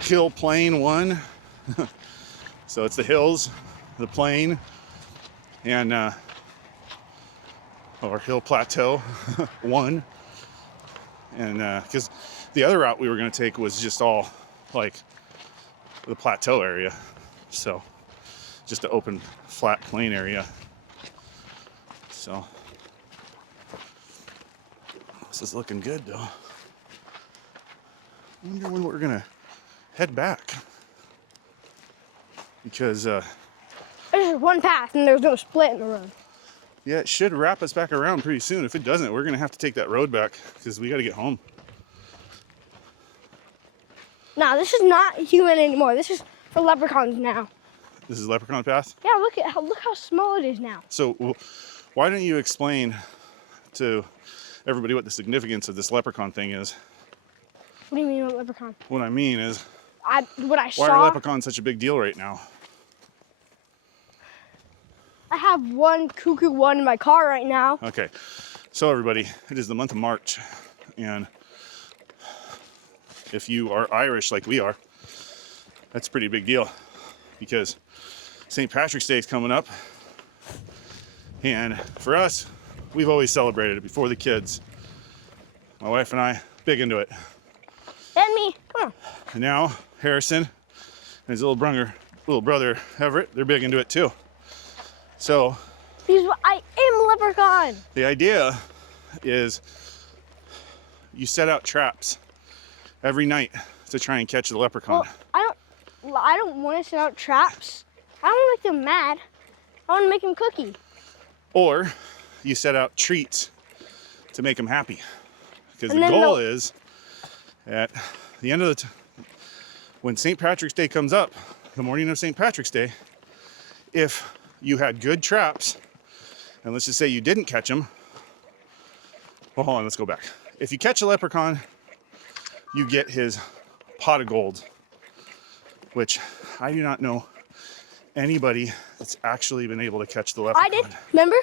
Hill Plain 1. So it's the hills, the plain, and or Hill Plateau 1. And because the other route we were going to take was just all like the plateau area, so just an open flat plain area. So this is looking good though. I wonder when we're gonna head back, because There's just one path and there's no split in the road. yeah, it should wrap us back around pretty soon. If it doesn't, we're gonna have to take that road back because we got to get home. Now this is not human anymore. This is for leprechauns now. This is Leprechaun Path. Yeah, look how small it is now. So why don't you explain to everybody what the significance of this leprechaun thing is? What do you mean about leprechaun? What I mean is, What I why saw. are leprechauns such a big deal right now? I have one cuckoo one in my car right now. Okay, so everybody, it is the month of March, and if you are Irish like we are, that's a pretty big deal, because St. Patrick's Day is coming up, and for us, we've always celebrated it before the kids. My wife and I, big into it. And me. Come on. And now Harrison and his little brother Everett, they're big into it too. So I am a leprechaun. the idea is you set out traps every night to try and catch the leprechaun. Well, I don't want to set out traps. I don't want to make them mad. I want to make them cookie. Or you set out treats to make them happy. Because And the then goal is at the end of when St. Patrick's Day comes up, the morning of St. Patrick's Day, if you had good traps, and let's just say you didn't catch them, well, hold on, let's go back. If you catch a leprechaun, you get his pot of gold, which I do not know anybody that's actually been able to catch the leprechaun. I did. Remember?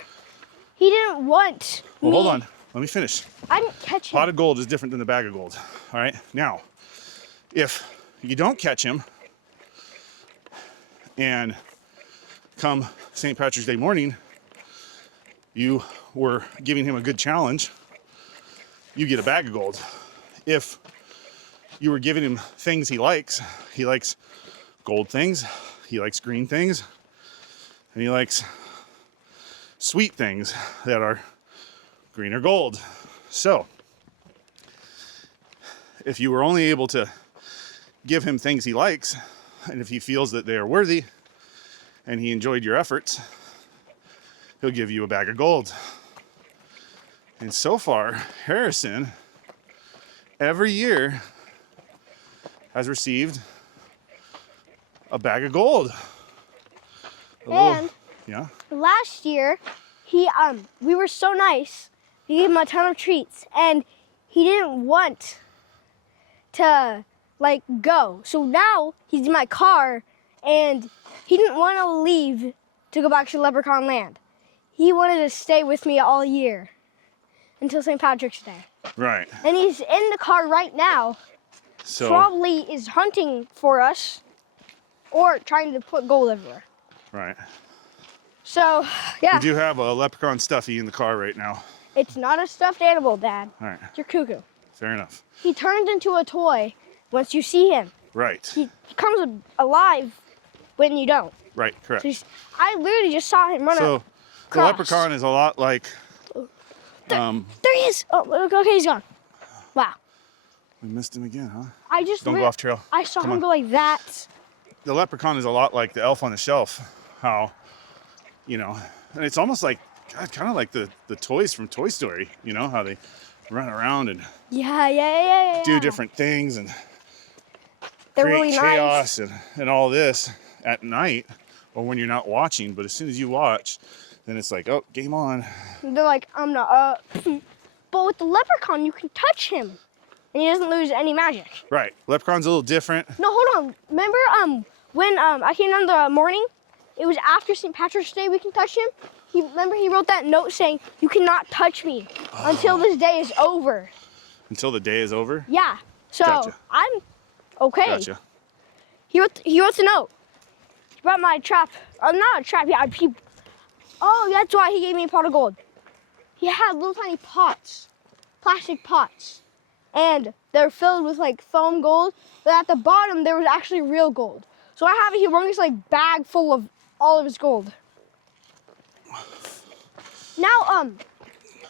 He didn't want Well, me. hold on. Let me finish. I didn't catch him. Pot of gold is different than the bag of gold. All right. Now, if you don't catch him, and come St. Patrick's Day morning, you were giving him a good challenge, you get a bag of gold. If you were giving him things he likes gold things, he likes green things, and he likes sweet things that are green or gold. So, if you were only able to give him things he likes, and if he feels that they are worthy and he enjoyed your efforts, he'll give you a bag of gold. And so far, Harrison, every year, has received a bag of gold. And Yeah. last year, we were so nice. We gave him a ton of treats, and he didn't want to like go. So now he's in my car, and he didn't want to leave to go back to Leprechaun Land. He wanted to stay with me all year until St. Patrick's Day. Right. And he's in the car right now. So Probably is hunting for us or trying to put gold everywhere. right. So, yeah. We do have a leprechaun stuffy in the car right now. It's not a stuffed animal, Dad. All right. You're cuckoo. Fair enough. He turns into a toy once you see him. Right. He comes alive when you don't. Right. Correct. So I literally just saw him run So up. the leprechaun is a lot like. There he is. Oh, okay, he's gone. Wow. We missed him again, huh? I just Don't go off trail. I saw Come him on. go like that. The leprechaun is a lot like the elf on the shelf. How, you know, and it's almost like, God, kind of like the toys from Toy Story. You know, how they run around and Yeah. do different things and They're create really chaos nice. and all this at night or when you're not watching. But as soon as you watch, then it's like, oh, game on. They're like, I'm not up. But with the leprechaun, you can touch him, and he doesn't lose any magic. Right. Leprechaun's a little different. No, hold on. Remember when I came down the morning? It was after St. Patrick's Day we can touch him. Remember he wrote that note saying, you cannot touch me until this day is over. Until the day is over? Yeah. So Gotcha. I'm okay. Gotcha. He wrote the note. He brought my trap. Not a trap. Yeah. Oh, that's why he gave me a pot of gold. He had little tiny pots, plastic pots, and they're filled with like foam gold. But at the bottom there was actually real gold. So I have a humongous like bag full of all of his gold. Now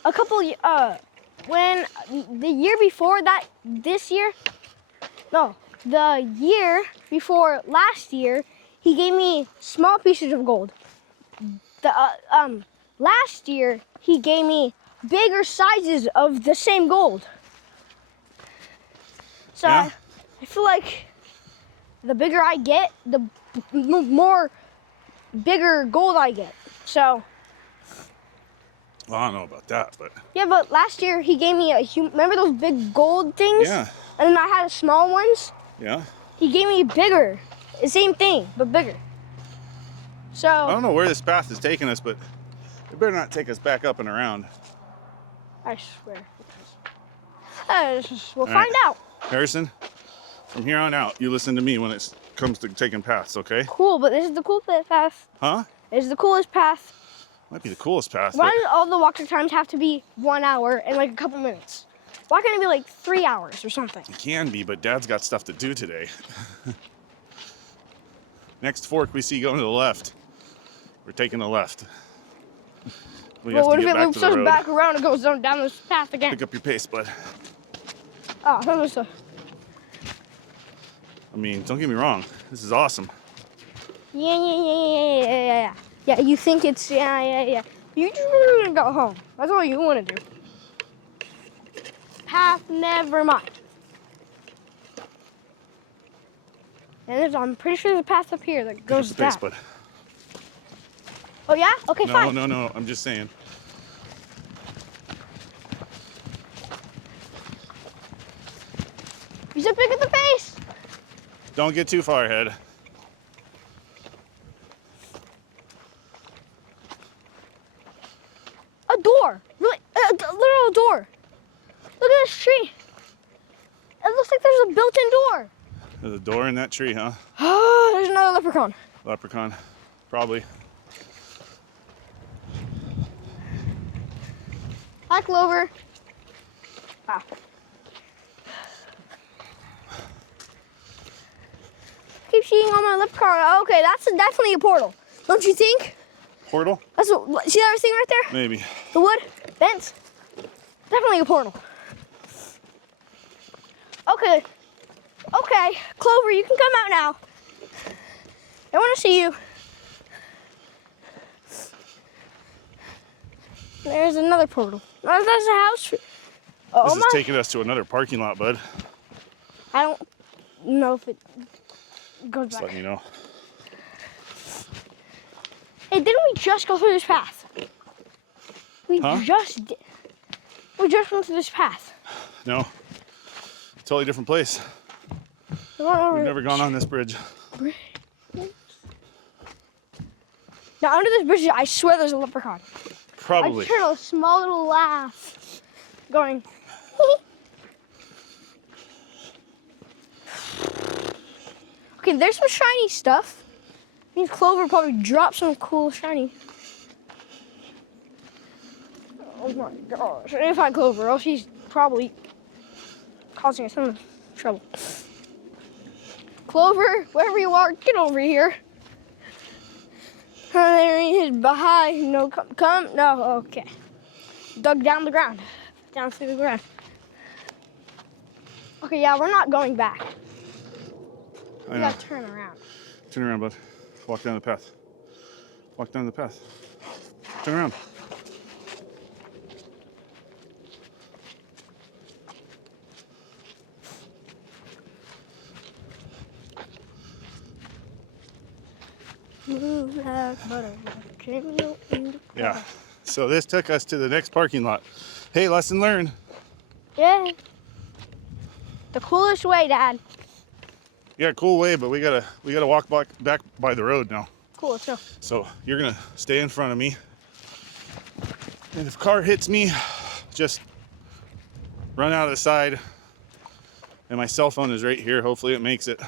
a couple when the year before that, the year before last year, he gave me small pieces of gold. Last year he gave me bigger sizes of the same gold. So Yeah. I feel like the bigger I get, the more bigger gold I get. So Well, I don't know about that, but yeah, but last year he gave me remember those big gold things? yeah. And then I had small ones. Yeah. He gave me bigger, the same thing, but bigger. So I don't know where this path is taking us, but it better not take us back up and around. I swear. We'll All find right. out. Harrison, from here on out, you listen to me when it comes to taking paths, okay? Cool, but this is the cool path. Huh? This is the coolest path. Might be the coolest path. Why But does all the walk times have to be 1 hour and like a couple minutes? Why can't it be like 3 hours or something? it can be, but Dad's got stuff to do today. Next fork we see going to the left. We're taking the left. We Well, have what to if get it back loops to the us road. back around and goes down this path again? Pick up your pace, bud. Oh, that was a... I mean, don't get me wrong. This is awesome. Yeah. Yeah, you think it's... Yeah. You just want to go home. That's all you want to do. Path, never mind. And I'm pretty sure there's a path up here that Pick up goes the pace, down. bud. Oh, yeah? Okay, fine. No. I'm just saying. You said pick up the pace. Don't get too far ahead. A door. Really? A literal door. Look at this tree. It looks like there's a built-in door. There's a door in that tree, huh? There's another leprechaun. Leprechaun. Probably. Hi, Clover. Wow. Keep seeing all my leprechaun. Okay, that's definitely a portal. Don't you think? Portal? That's what, see that thing right there? Maybe. The wood? Bent? Definitely a portal. Okay. Okay, Clover, you can come out now. I want to see you. There's another portal. Oh, that's a house. Oh This my! is taking us to another parking lot, bud. I don't know if it goes Just back. letting you know. Hey, didn't we just go through this path? We Huh? just did. We just went through this path. No. Totally different place. We went over We've never gone on this bridge. Now under this bridge, I swear there's a leprechaun. Probably. I heard a small little laugh going. Okay, there's some shiny stuff. Means Clover probably dropped some cool shiny. Oh my gosh. I didn't find Clover, or else she's probably causing us some trouble. Clover, wherever you are, get over here. There he is behind. No, come. No, okay. Dug down the ground. Down through the ground. Okay, yeah, we're not going back. I We know. gotta turn around. Turn around, bud. Walk down the path. Walk down the path. Turn around. Move like butter, candle in the Yeah. cloud. So this took us to the next parking lot. Hey, lesson learned. Yeah. The coolest way, Dad. Yeah, cool way, but we gotta walk back by the road now. Cool, let's go. So you're gonna stay in front of me, and if a car hits me, just run out of the side. And my cell phone is right here. Hopefully it makes it.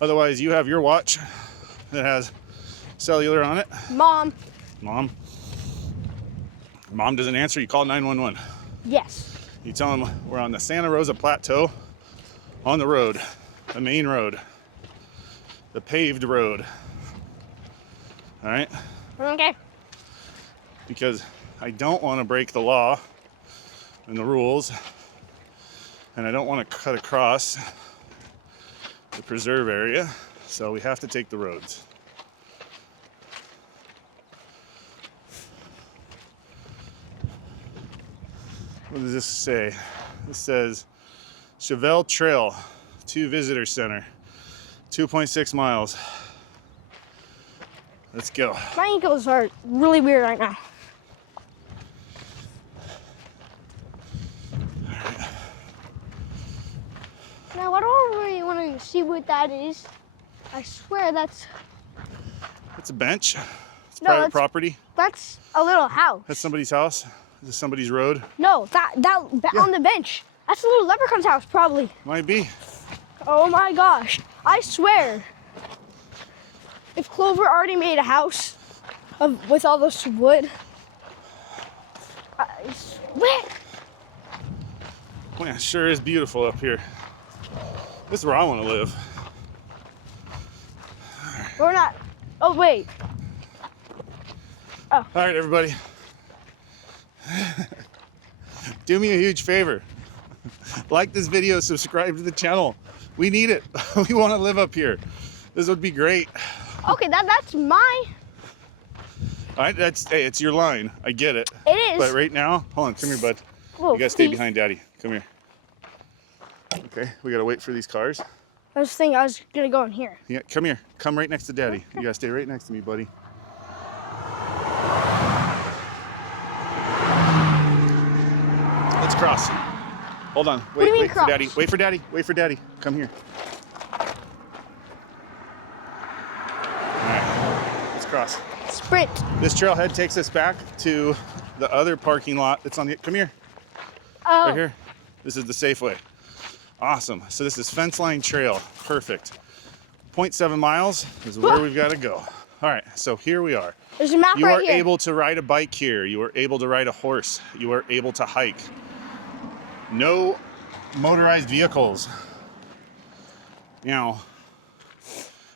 Otherwise, you have your watch that has cellular on it. Mom. Mom doesn't answer. You call 911. Yes. You tell them we're on the Santa Rosa Plateau, on the road, the main road, the paved road. All right? Okay. Because I don't want to break the law and the rules, and I don't want to cut across the preserve area, so we have to take the roads. What does this say? This says Chevelle Trail to Visitor Center, 2.6 miles. Let's go. My ankles are really weird right now. Now, I don't really want to see what that is. I swear that's It's a bench. It's No, private that's- property. that's a little house. That's somebody's house. This is somebody's road. No, that Yeah. on the bench. That's a little leprechaun's house, probably. Might be. Oh my gosh! I swear, if Clover already made a house with all this wood, I swear. Man, it sure is beautiful up here. This is where I want to live. We're not. Oh wait. All right, everybody. Do me a huge favor. Like this video, subscribe to the channel. We need it. We want to live up here. This would be great. Okay, that's my. All right, hey, it's your line. I get it. It is. But right now, hold on, come here, bud. Whoa, You gotta stay please. behind Daddy. Come here. Okay, we gotta wait for these cars. I was thinking I was gonna go in here. Yeah, come here. Come right next to Daddy. You gotta stay right next to me, buddy. Let's cross. Hold on. do you mean wait for cross? Daddy. Wait for Daddy. Wait for Daddy. Come here. All right. Let's cross. Sprint. This trailhead takes us back to the other parking lot that's on the. Come here. Oh. Right here. This is the Safeway. Awesome. So this is Fence Line Trail. Perfect. 0.7 miles is where we've got to go. All right. So here we are. There's a map You right are here. able to ride a bike here. You are able to ride a horse. You are able to hike. No motorized vehicles. Now,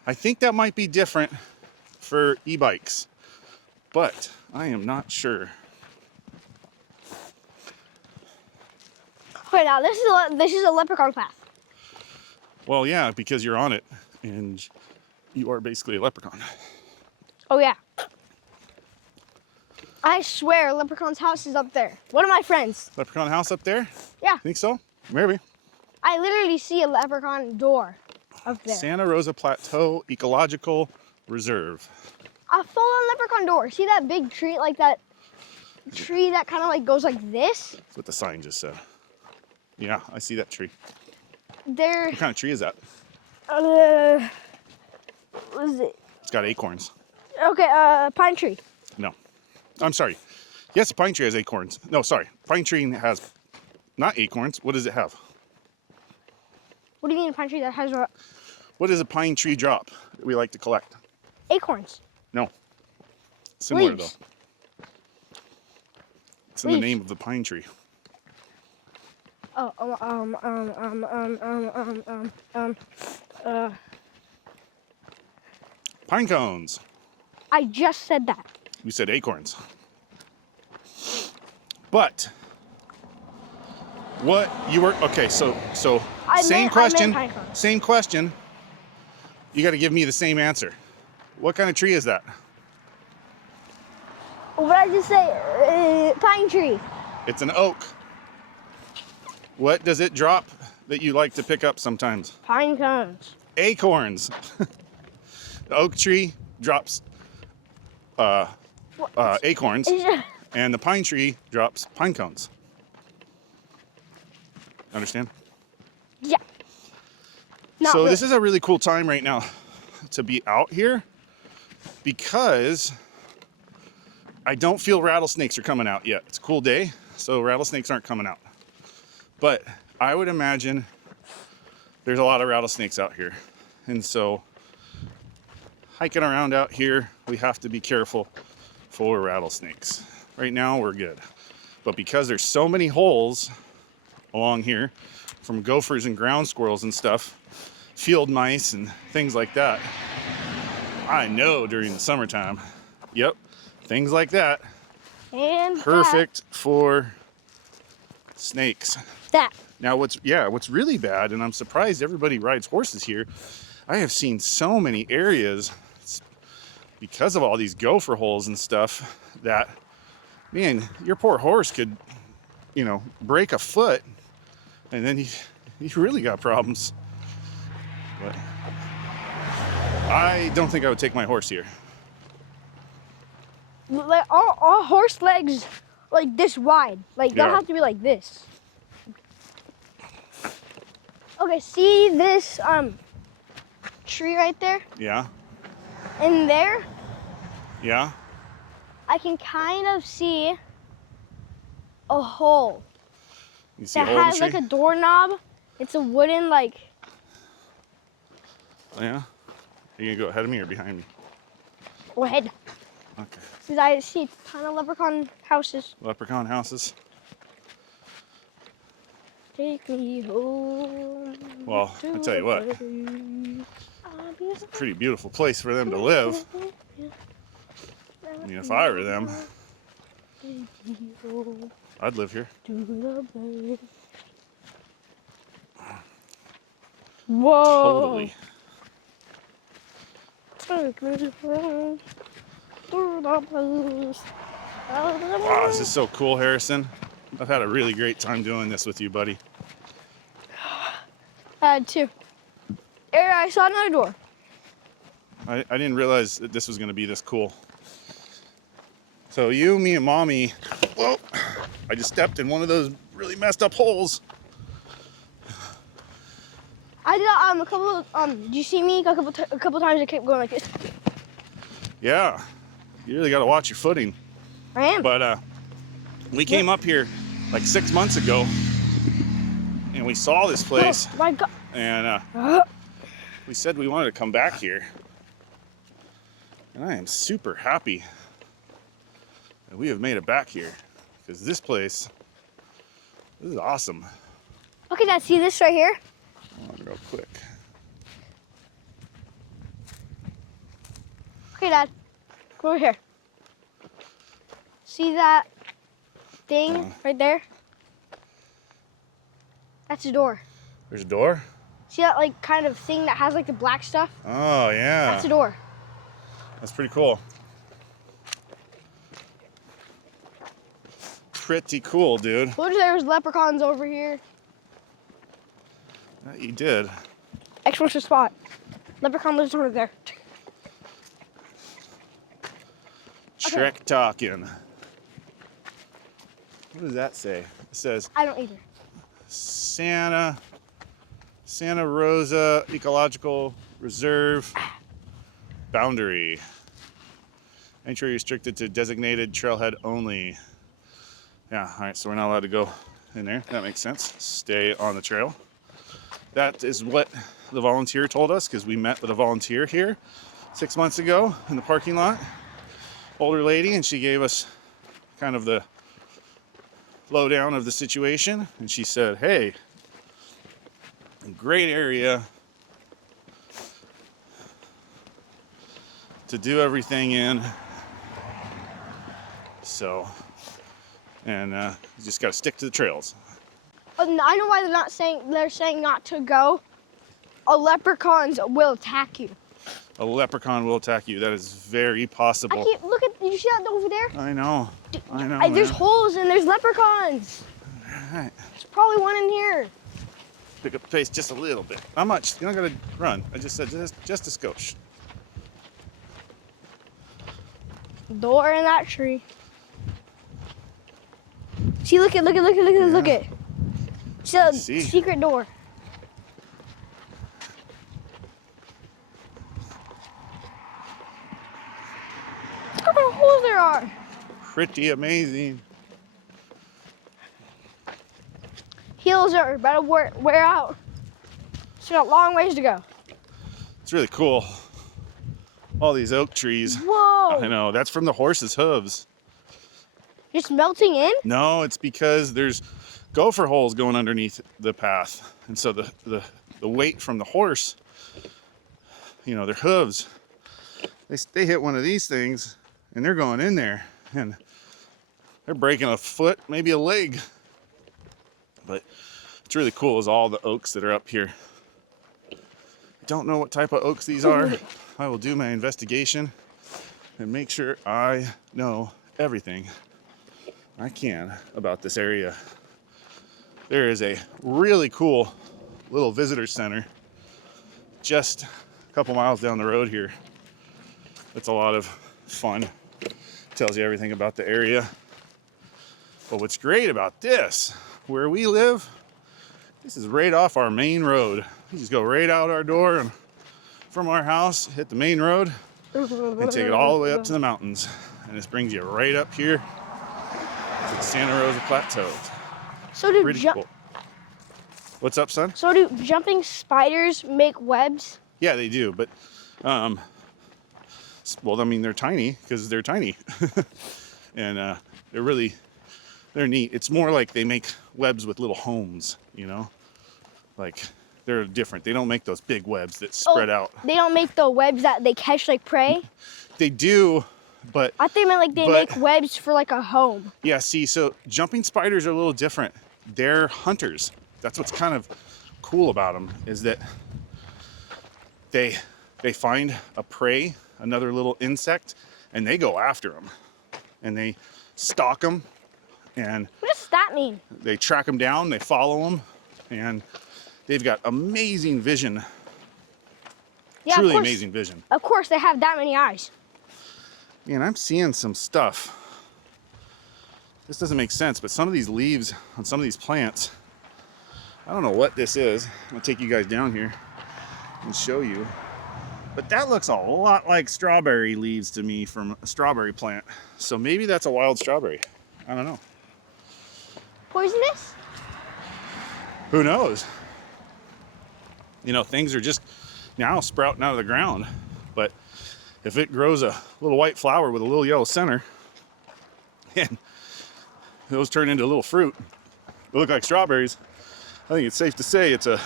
I think that might be different for e-bikes, but I am not sure. Okay, now this is a leprechaun path. Well, yeah, because you're on it and you are basically a leprechaun. Oh yeah. I swear, Leprechaun's house is up there. One of my friends. Leprechaun house up there? Yeah. Think so? Maybe. I literally see a leprechaun door up there. Santa Rosa Plateau Ecological Reserve. A full-on leprechaun door. See that big tree, like that tree that kind of like goes like this. That's what the sign just said. Yeah, I see that tree. There. What kind of tree is that? What is it? It's got acorns. Okay, pine tree. No. I'm sorry. Yes, a pine tree has acorns. No, sorry. Pine tree has not acorns. What does it have? What do you mean a pine tree that has What does a pine tree drop that we like to collect? acorns? No. Similar Leaves. though. It's in the Leaves. name of the pine tree. Oh, Pine cones. I just said that. You said acorns. But what you were okay, so same question. I meant pine cones. Same question. You got to give me the same answer. What kind of tree is that? What did I just say? Pine tree. It's an oak. What does it drop that you like to pick up sometimes? Pine cones. Acorns. The oak tree drops acorns, and the pine tree drops pine cones. Understand? Yeah. Not So really. this is a really cool time right now to be out here because I don't feel rattlesnakes are coming out yet. It's a cool day, so rattlesnakes aren't coming out. But I would imagine there's a lot of rattlesnakes out here. And so hiking around out here, we have to be careful for rattlesnakes. Right now we're good. But because there's so many holes along here from gophers and ground squirrels and stuff, field mice and things like that, I know during the summertime, yep, things like that, And perfect for snakes. that. Now what's really bad, and I'm surprised everybody rides horses here, I have seen so many areas because of all these gopher holes and stuff that, man, your poor horse could, break a foot and then you really got problems. But I don't think I would take my horse here. Like all horse legs like this wide. Like they'll Yeah. have to be like this. Okay, see this tree right there? Yeah, In there, yeah. I can kind of see a hole You see a that hole in has the like tree? a doorknob. It's a wooden like. Oh, yeah? Are you gonna go ahead of me or behind me? Go ahead. Okay. Because I see a ton of leprechaun houses. Leprechaun houses. Take me home. Well, I tell you what, it's a pretty beautiful place for them to live. I mean, if I were them, I'd live here. Whoa. Totally. Wow, this is so cool, Harrison. I've had a really great time doing this with you, buddy. Two. I saw another door. I didn't realize that this was going to be this cool. So you, me, and Mommy, whoa, I just stepped in one of those really messed up holes. I did a couple of, did you see me? A couple times I kept going like this. Yeah, you really got to watch your footing. I am. But we came up here like 6 months ago, and we saw this place, Oh my God. and we said we wanted to come back here. And I am super happy that we have made it back here, because this place, this is awesome. Okay, Dad, see this right here? Hold on real quick. Okay, Dad, come over here. See that thing right there? That's a door. There's a door? See that like kind of thing that has like the black stuff? Oh, yeah. That's a door. That's pretty cool. Pretty cool, dude. Look, there's leprechauns over here. You did. Extra spot. Leprechaun lives over there. Trek talking. What does that say? It says I don't either. Santa Rosa Ecological Reserve boundary. Entry restricted to designated trailhead only. Yeah, all right, so we're not allowed to go in there. That makes sense. Stay on the trail. That is what the volunteer told us, because we met with a volunteer here 6 months ago in the parking lot. Older lady, and she gave us kind of the lowdown of the situation. And she said, hey, great area to do everything in. So, and you just got to stick to the trails. I know why they're saying not to go. Leprechauns will attack you. A leprechaun will attack you. That is very possible. Look at, you see that over there? I know. I know. There's man. holes and there's leprechauns. All right. There's probably one in here. Pick up the pace just a little bit. Not much. You're not gonna run. I just said just a skosh. Door in that tree. See, look at. See the secret door. Look how many holes there are. Pretty amazing. Heels are about to wear out. So got a long ways to go. It's really cool. All these oak trees. Whoa! I know. That's from the horse's hooves. Just melting in? No, it's because there's gopher holes going underneath the path, and so the weight from the horse, you know, their hooves, they hit one of these things, and they're going in there, and they're breaking a foot, maybe a leg. But it's really cool is all the oaks that are up here. I don't know what type of oaks these are. I will do my investigation and make sure I know everything I can about this area. There is a really cool little visitor center just a couple miles down the road here. It's a lot of fun. Tells you everything about the area. But what's great about this, where we live, this is right off our main road. You just go right out our door and from our house, hit the main road, and take it all the way up to the mountains. And this brings you right up here to the Santa Rosa Plateau. So do Pretty cool. What's up, son? So do jumping spiders make webs? Yeah, they do, but well, I mean, they're tiny because they're tiny, and they're neat. It's more like they make webs with little homes, you know, like they're different. They don't make those big webs that spread out. They don't make the webs that they catch like prey? They do, but I think like they make webs for like a home. Yeah, see, so jumping spiders are a little different. They're hunters. That's what's kind of cool about them, is that they find a prey, another little insect, and they go after them, and they stalk them, and What does that mean? they track them down, they follow them, and they've got amazing vision. Yeah, Truly of course, amazing vision. Of course, they have that many eyes. Man, I'm seeing some stuff. This doesn't make sense, but some of these leaves on some of these plants, I don't know what this is. I'll take you guys down here and show you. But that looks a lot like strawberry leaves to me from a strawberry plant. So maybe that's a wild strawberry. I don't know. Poisonous? Who knows? You know, things are just now sprouting out of the ground. But if it grows a little white flower with a little yellow center, and those turn into little fruit, they look like strawberries, I think it's safe to say it's a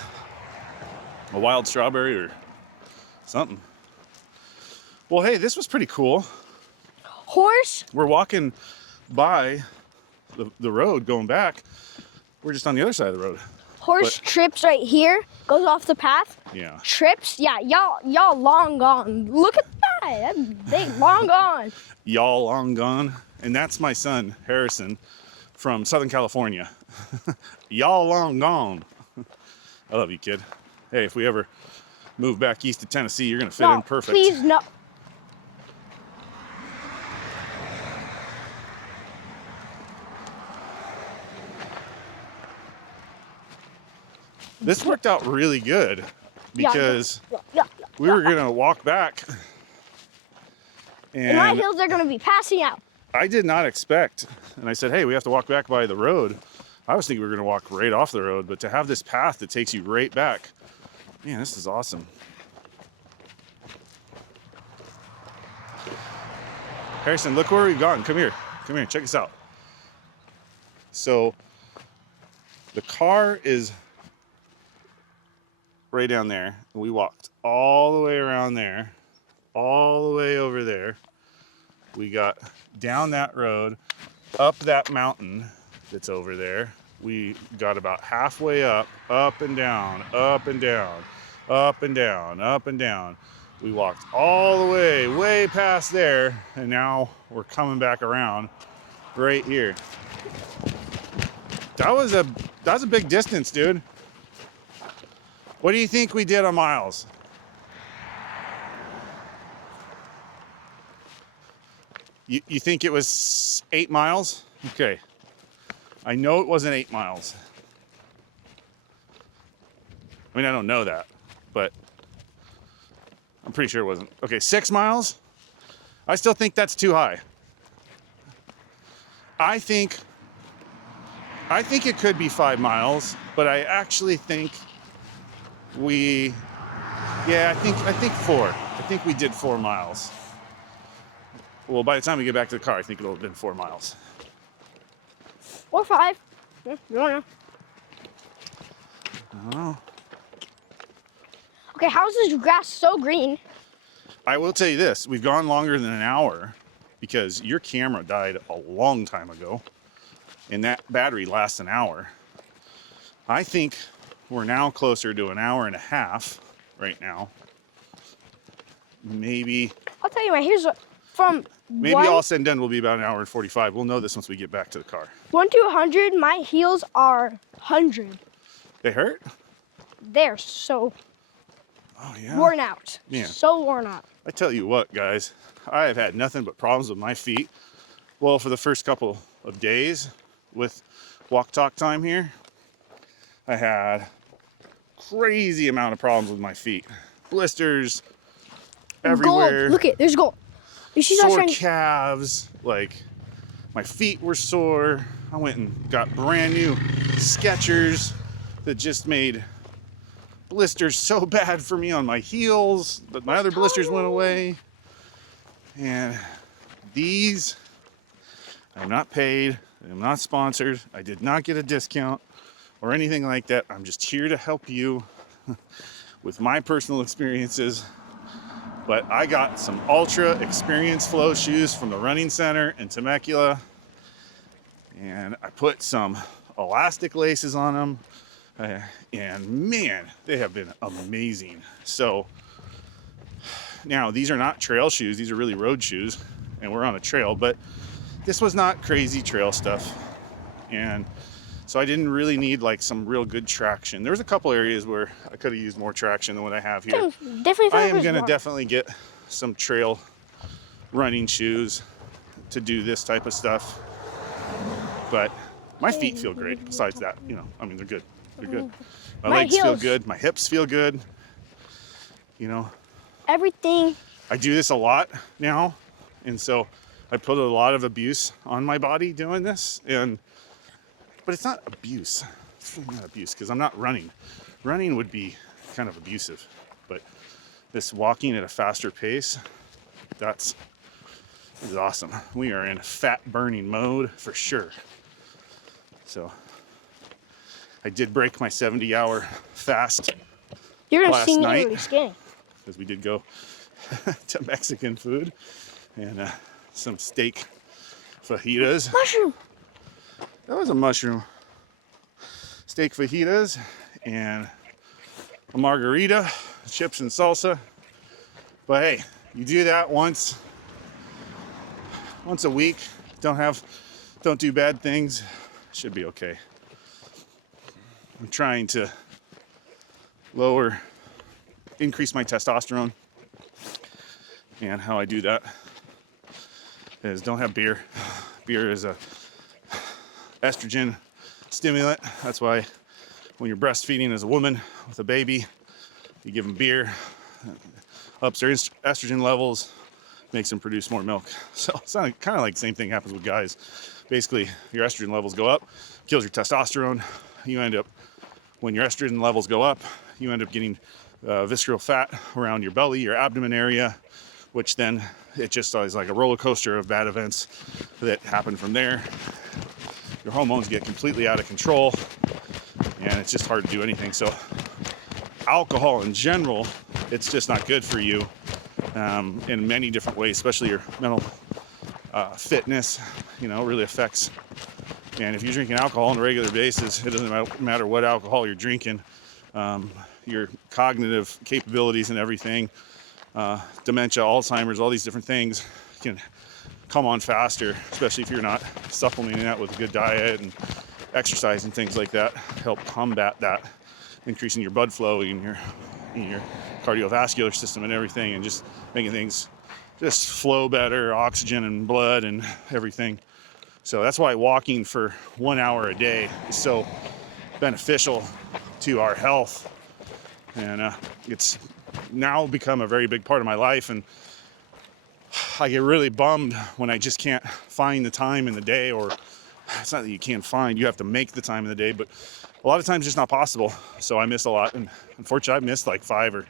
wild strawberry or something. Well, hey, this was pretty cool. Horse? We're walking by the road going back. We're just on the other side of the road. Horse trips right here, goes off the path. Yeah. Trips? Yeah, y'all long gone. Look at that. They long gone. Y'all long gone. And that's my son, Harrison, from Southern California. Y'all long gone. I love you, kid. Hey, if we ever move back east to Tennessee, you're gonna fit in perfect. Please no. This worked out really good because we were gonna walk back, And my and heels are gonna be passing out. I did not expect. And I said, hey, we have to walk back by the road. I was thinking we were gonna walk right off the road, but to have this path that takes you right back, man, this is awesome. Harrison, look where we've gone. Come here, check this out. So the car is right down there. We walked all the way around there, all the way over there. We got down that road, up that mountain that's over there. We got about halfway up and down, up and down, up and down, up and down. We walked all the way, way past there, and now we're coming back around right here. That was a big distance, dude. What do you think we did on miles? You think it was 8 miles? Okay. I know it wasn't 8 miles. I mean, I don't know that, but I'm pretty sure it wasn't. Okay, 6 miles? I still think that's too high. I think it could be 5 miles, but I actually think I think 4. I think we did 4 miles. Well, by the time we get back to the car, I think it'll have been 4 miles. Or 5. Yeah, you don't know. I don't know. Okay, how is this grass so green? I will tell you this, we've gone longer than an hour because your camera died a long time ago and that battery lasts an hour. I think we're now closer to an hour and a half right now. Maybe I'll tell you, here's from all said and done will be about an hour and 45. We'll know this once we get back to the car. 1 to 100, my heels are 100. They hurt? They're so Yeah. worn out. Yeah. So worn out. I tell you what, guys, I have had nothing but problems with my feet. Well, for the first couple of days with WalkTalkTime here, I had crazy amount of problems with my feet. Blisters everywhere. Gold. Look there's gold. You see sore calves. Like, my feet were sore. I went and got brand new Skechers that just made blisters so bad for me on my heels, but my other blisters went away. And these, I'm not paid, I'm not sponsored, I did not get a discount or anything like that. I'm just here to help you with my personal experiences. But I got some Ultra Experience Flow shoes from the running center in Temecula, and I put some elastic laces on them. And man, they have been amazing. So now these are not trail shoes, these are really road shoes, and we're on a trail, but this was not crazy trail stuff. And so I didn't really need like some real good traction. There was a couple areas where I could have used more traction than what I have here. I am gonna definitely get some trail running shoes to do this type of stuff. But my feet feel great. Besides that, I mean, they're good. They're good. My legs feel good. My hips feel good. Everything. I do this a lot now. And so I put a lot of abuse on my body doing this. But it's not abuse. It's really not abuse because I'm not running. Running would be kind of abusive. But this walking at a faster pace, this is awesome. We are in fat burning mode for sure. So I did break my 70-hour fast You're gonna last see me night really skinny. because we did go to Mexican food and some steak fajitas. Mushroom. That was a mushroom. Steak fajitas and a margarita, chips and salsa. But hey, you do that once a week. Don't do bad things. Should be okay. I'm trying to increase my testosterone. And how I do that is don't have beer. Beer is a estrogen stimulant. That's why when you're breastfeeding as a woman with a baby, you give them beer, ups their estrogen levels, makes them produce more milk. So it's kind of like the same thing happens with guys. Basically, your estrogen levels go up, kills your testosterone. You end up, when your estrogen levels go up, you end up getting visceral fat around your belly, your abdomen area, which then it just is like a roller coaster of bad events that happen from there. Your hormones get completely out of control, and it's just hard to do anything. So alcohol in general, it's just not good for you in many different ways, especially your mental fitness. You know, really affects. And if you're drinking alcohol on a regular basis, it doesn't matter what alcohol you're drinking, your cognitive capabilities and everything, dementia, Alzheimer's, all these different things can come on faster, especially if you're not supplementing that with a good diet and exercise and things like that. Help combat that, increasing your blood flow in your cardiovascular system and everything, and just making things just flow better, oxygen and blood and everything. So that's why walking for 1 hour a day is so beneficial to our health. And it's now become a very big part of my life. And I get really bummed when I just can't find the time in the day, or it's not that you can't find, you have to make the time in the day, but a lot of times it's just not possible. So I miss a lot. And unfortunately, I've missed like 5 or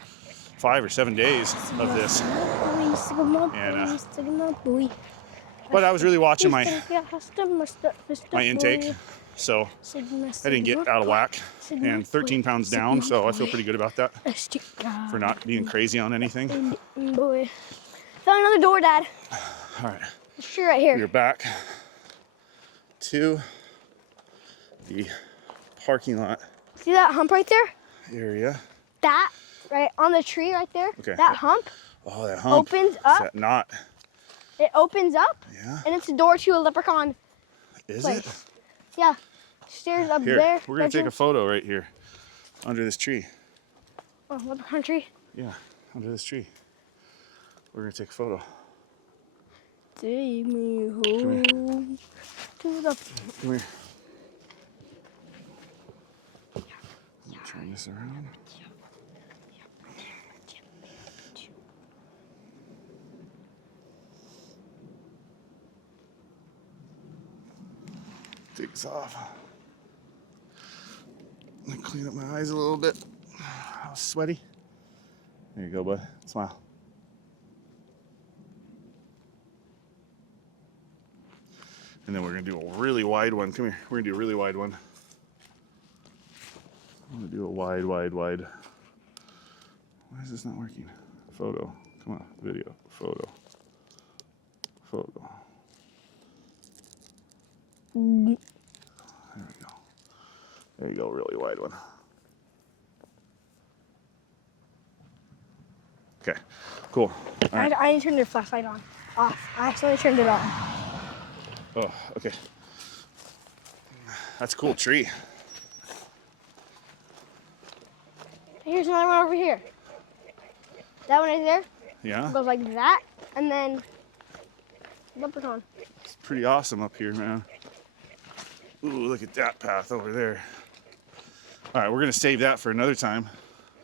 7 days of this. And, but I was really watching my intake, so I didn't get out of whack, and 13 pounds down, so I feel pretty good about that for not being crazy on anything. Found another door, Dad. All right. It's true right here. We're back to the parking lot See that hump right there? area. That right on the tree right there. Okay. That hump Oh, that hump. opens Is up. that not? It opens up, Yeah. and it's a door to a leprechaun Is place. it? Yeah. Stairs up Here, there. we're gonna take a bedroom. photo right here, under this tree. Oh, leprechaun tree. Yeah, under this tree. We're gonna take a photo. Take me home to the. Come here. Turn this around. Take this off. Let me clean up my eyes a little bit. I was sweaty. There you go, bud. Smile. And then we're gonna do a really wide one. Come here. We're gonna do a really wide one. I'm gonna do a wide. Why is this not working? Photo. Come on. Video. Photo. There we go. There you go. Really wide one. Okay. Cool. All right. I turned the flashlight on. Off. I accidentally turned it on. Oh, okay. That's a cool tree. Here's another one over here. That one right there Yeah. goes like that, and then leprechaun. It's pretty awesome up here, man. Ooh, look at that path over there. All right, we're gonna save that for another time.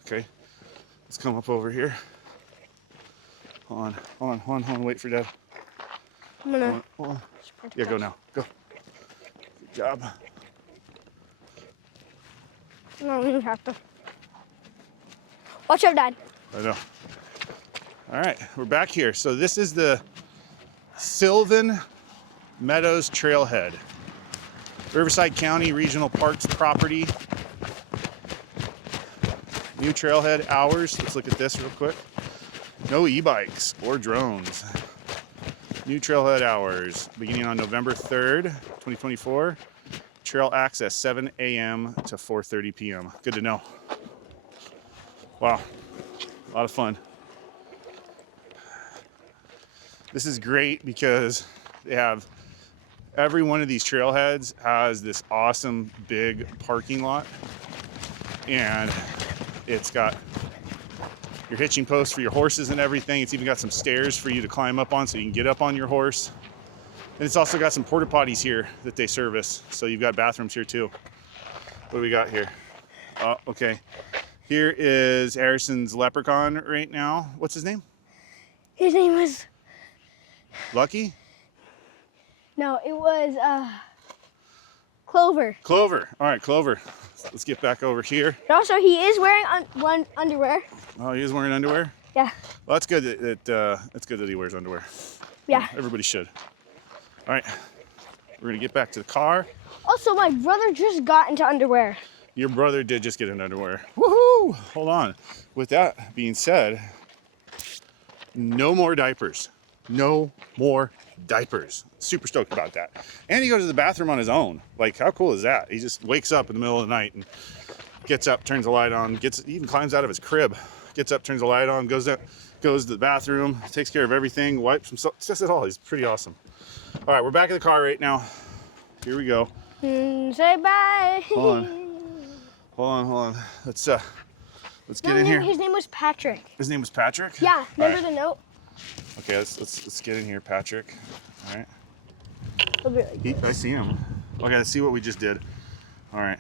Okay. Let's come up over here. Hold on. Wait for Dad. I'm gonna. Hold on. Yeah, go now. Go. Good job. No, we don't have to. Watch out, Dad. I know. All right, we're back here. So this is the Sylvan Meadows Trailhead. Riverside County Regional Parks property. New trailhead hours. Let's look at this real quick. No e-bikes or drones. New trailhead hours beginning on November 3rd, 2024. Trail access 7 a.m. to 4:30 p.m. Good to know. Wow, a lot of fun. This is great because they have every one of these trailheads has this awesome big parking lot, and it's got your hitching post for your horses and everything. It's even got some stairs for you to climb up on so you can get up on your horse. And it's also got some porta potties here that they service. So you've got bathrooms here too. What do we got here? Oh, okay. Here is Harrison's leprechaun right now. What's his name? His name was, Lucky? no, it was Clover. Clover. All right, Clover. Let's get back over here. And also, he is wearing one underwear. Oh, he is wearing underwear? Yeah. Well, that's good that's good that he wears underwear. Yeah. Everybody should. All right. We're going to get back to the car. Also, my brother just got into underwear. Your brother did just get in underwear. Woohoo! Hold on. With that being said, no more diapers. No more diapers. Super stoked about that. And he goes to the bathroom on his own. Like, how cool is that? He just wakes up in the middle of the night and gets up, turns the light on, even climbs out of his crib, gets up, turns the light on, goes to the bathroom, takes care of everything, wipes himself, does it all. He's pretty awesome. All right, we're back in the car right now. Here we go. Say bye. Hold on. Let's get in here. His name was Patrick. His name was Patrick? Yeah, remember All right. the note? Okay, let's get in here, Patrick. All right. He'll be like, I see him. Okay, let's see what we just did. All right.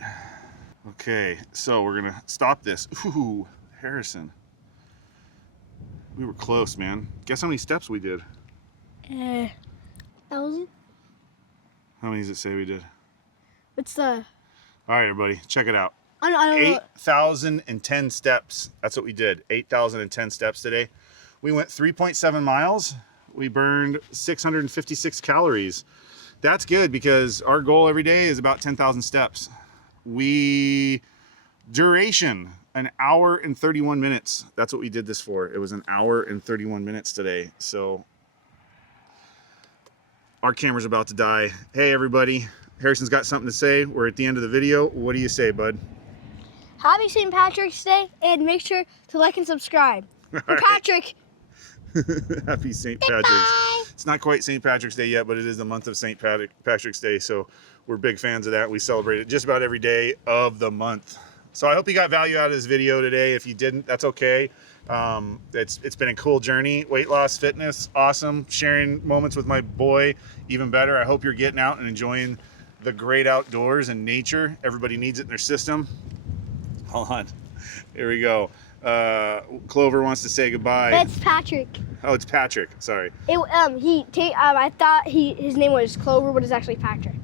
Okay, so we're gonna stop this. Ooh, Harrison. We were close, man. Guess how many steps we did? 1,000? How many does it say we did? What's the? All right, everybody, check it out. I don't know. 8,010 steps. That's what we did. 8,010 steps today. We went 3.7 miles. We burned 656 calories. That's good because our goal every day is about 10,000 steps. Duration, 1 hour and 31 minutes. That's what we did this for. It was 1 hour and 31 minutes today. So our camera's about to die. Hey, everybody. Harrison's got something to say. We're at the end of the video. What do you say, bud? Happy St. Patrick's Day, and make sure to like and subscribe. For right. Patrick. Happy St. Patrick's. It's not quite St. Patrick's Day yet, but it is the month of St. Patrick's Day, so we're big fans of that. We celebrate it just about every day of the month. So I hope you got value out of this video today. If you didn't, that's okay. It's been a cool journey. Weight loss, fitness, awesome. Sharing moments with my boy, even better. I hope you're getting out and enjoying the great outdoors and nature. Everybody needs it in their system. Hold on. Here we go. Clover wants to say goodbye. That's Patrick. Oh, it's Patrick. Sorry. I thought his name was Clover, but it's actually Patrick.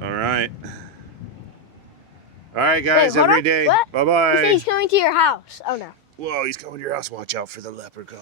All right. All right, guys. Wait, hold every on. day. What? Bye-bye. He said he's coming to your house. Oh no. Whoa, he's coming to your house. Watch out for the leprechaun.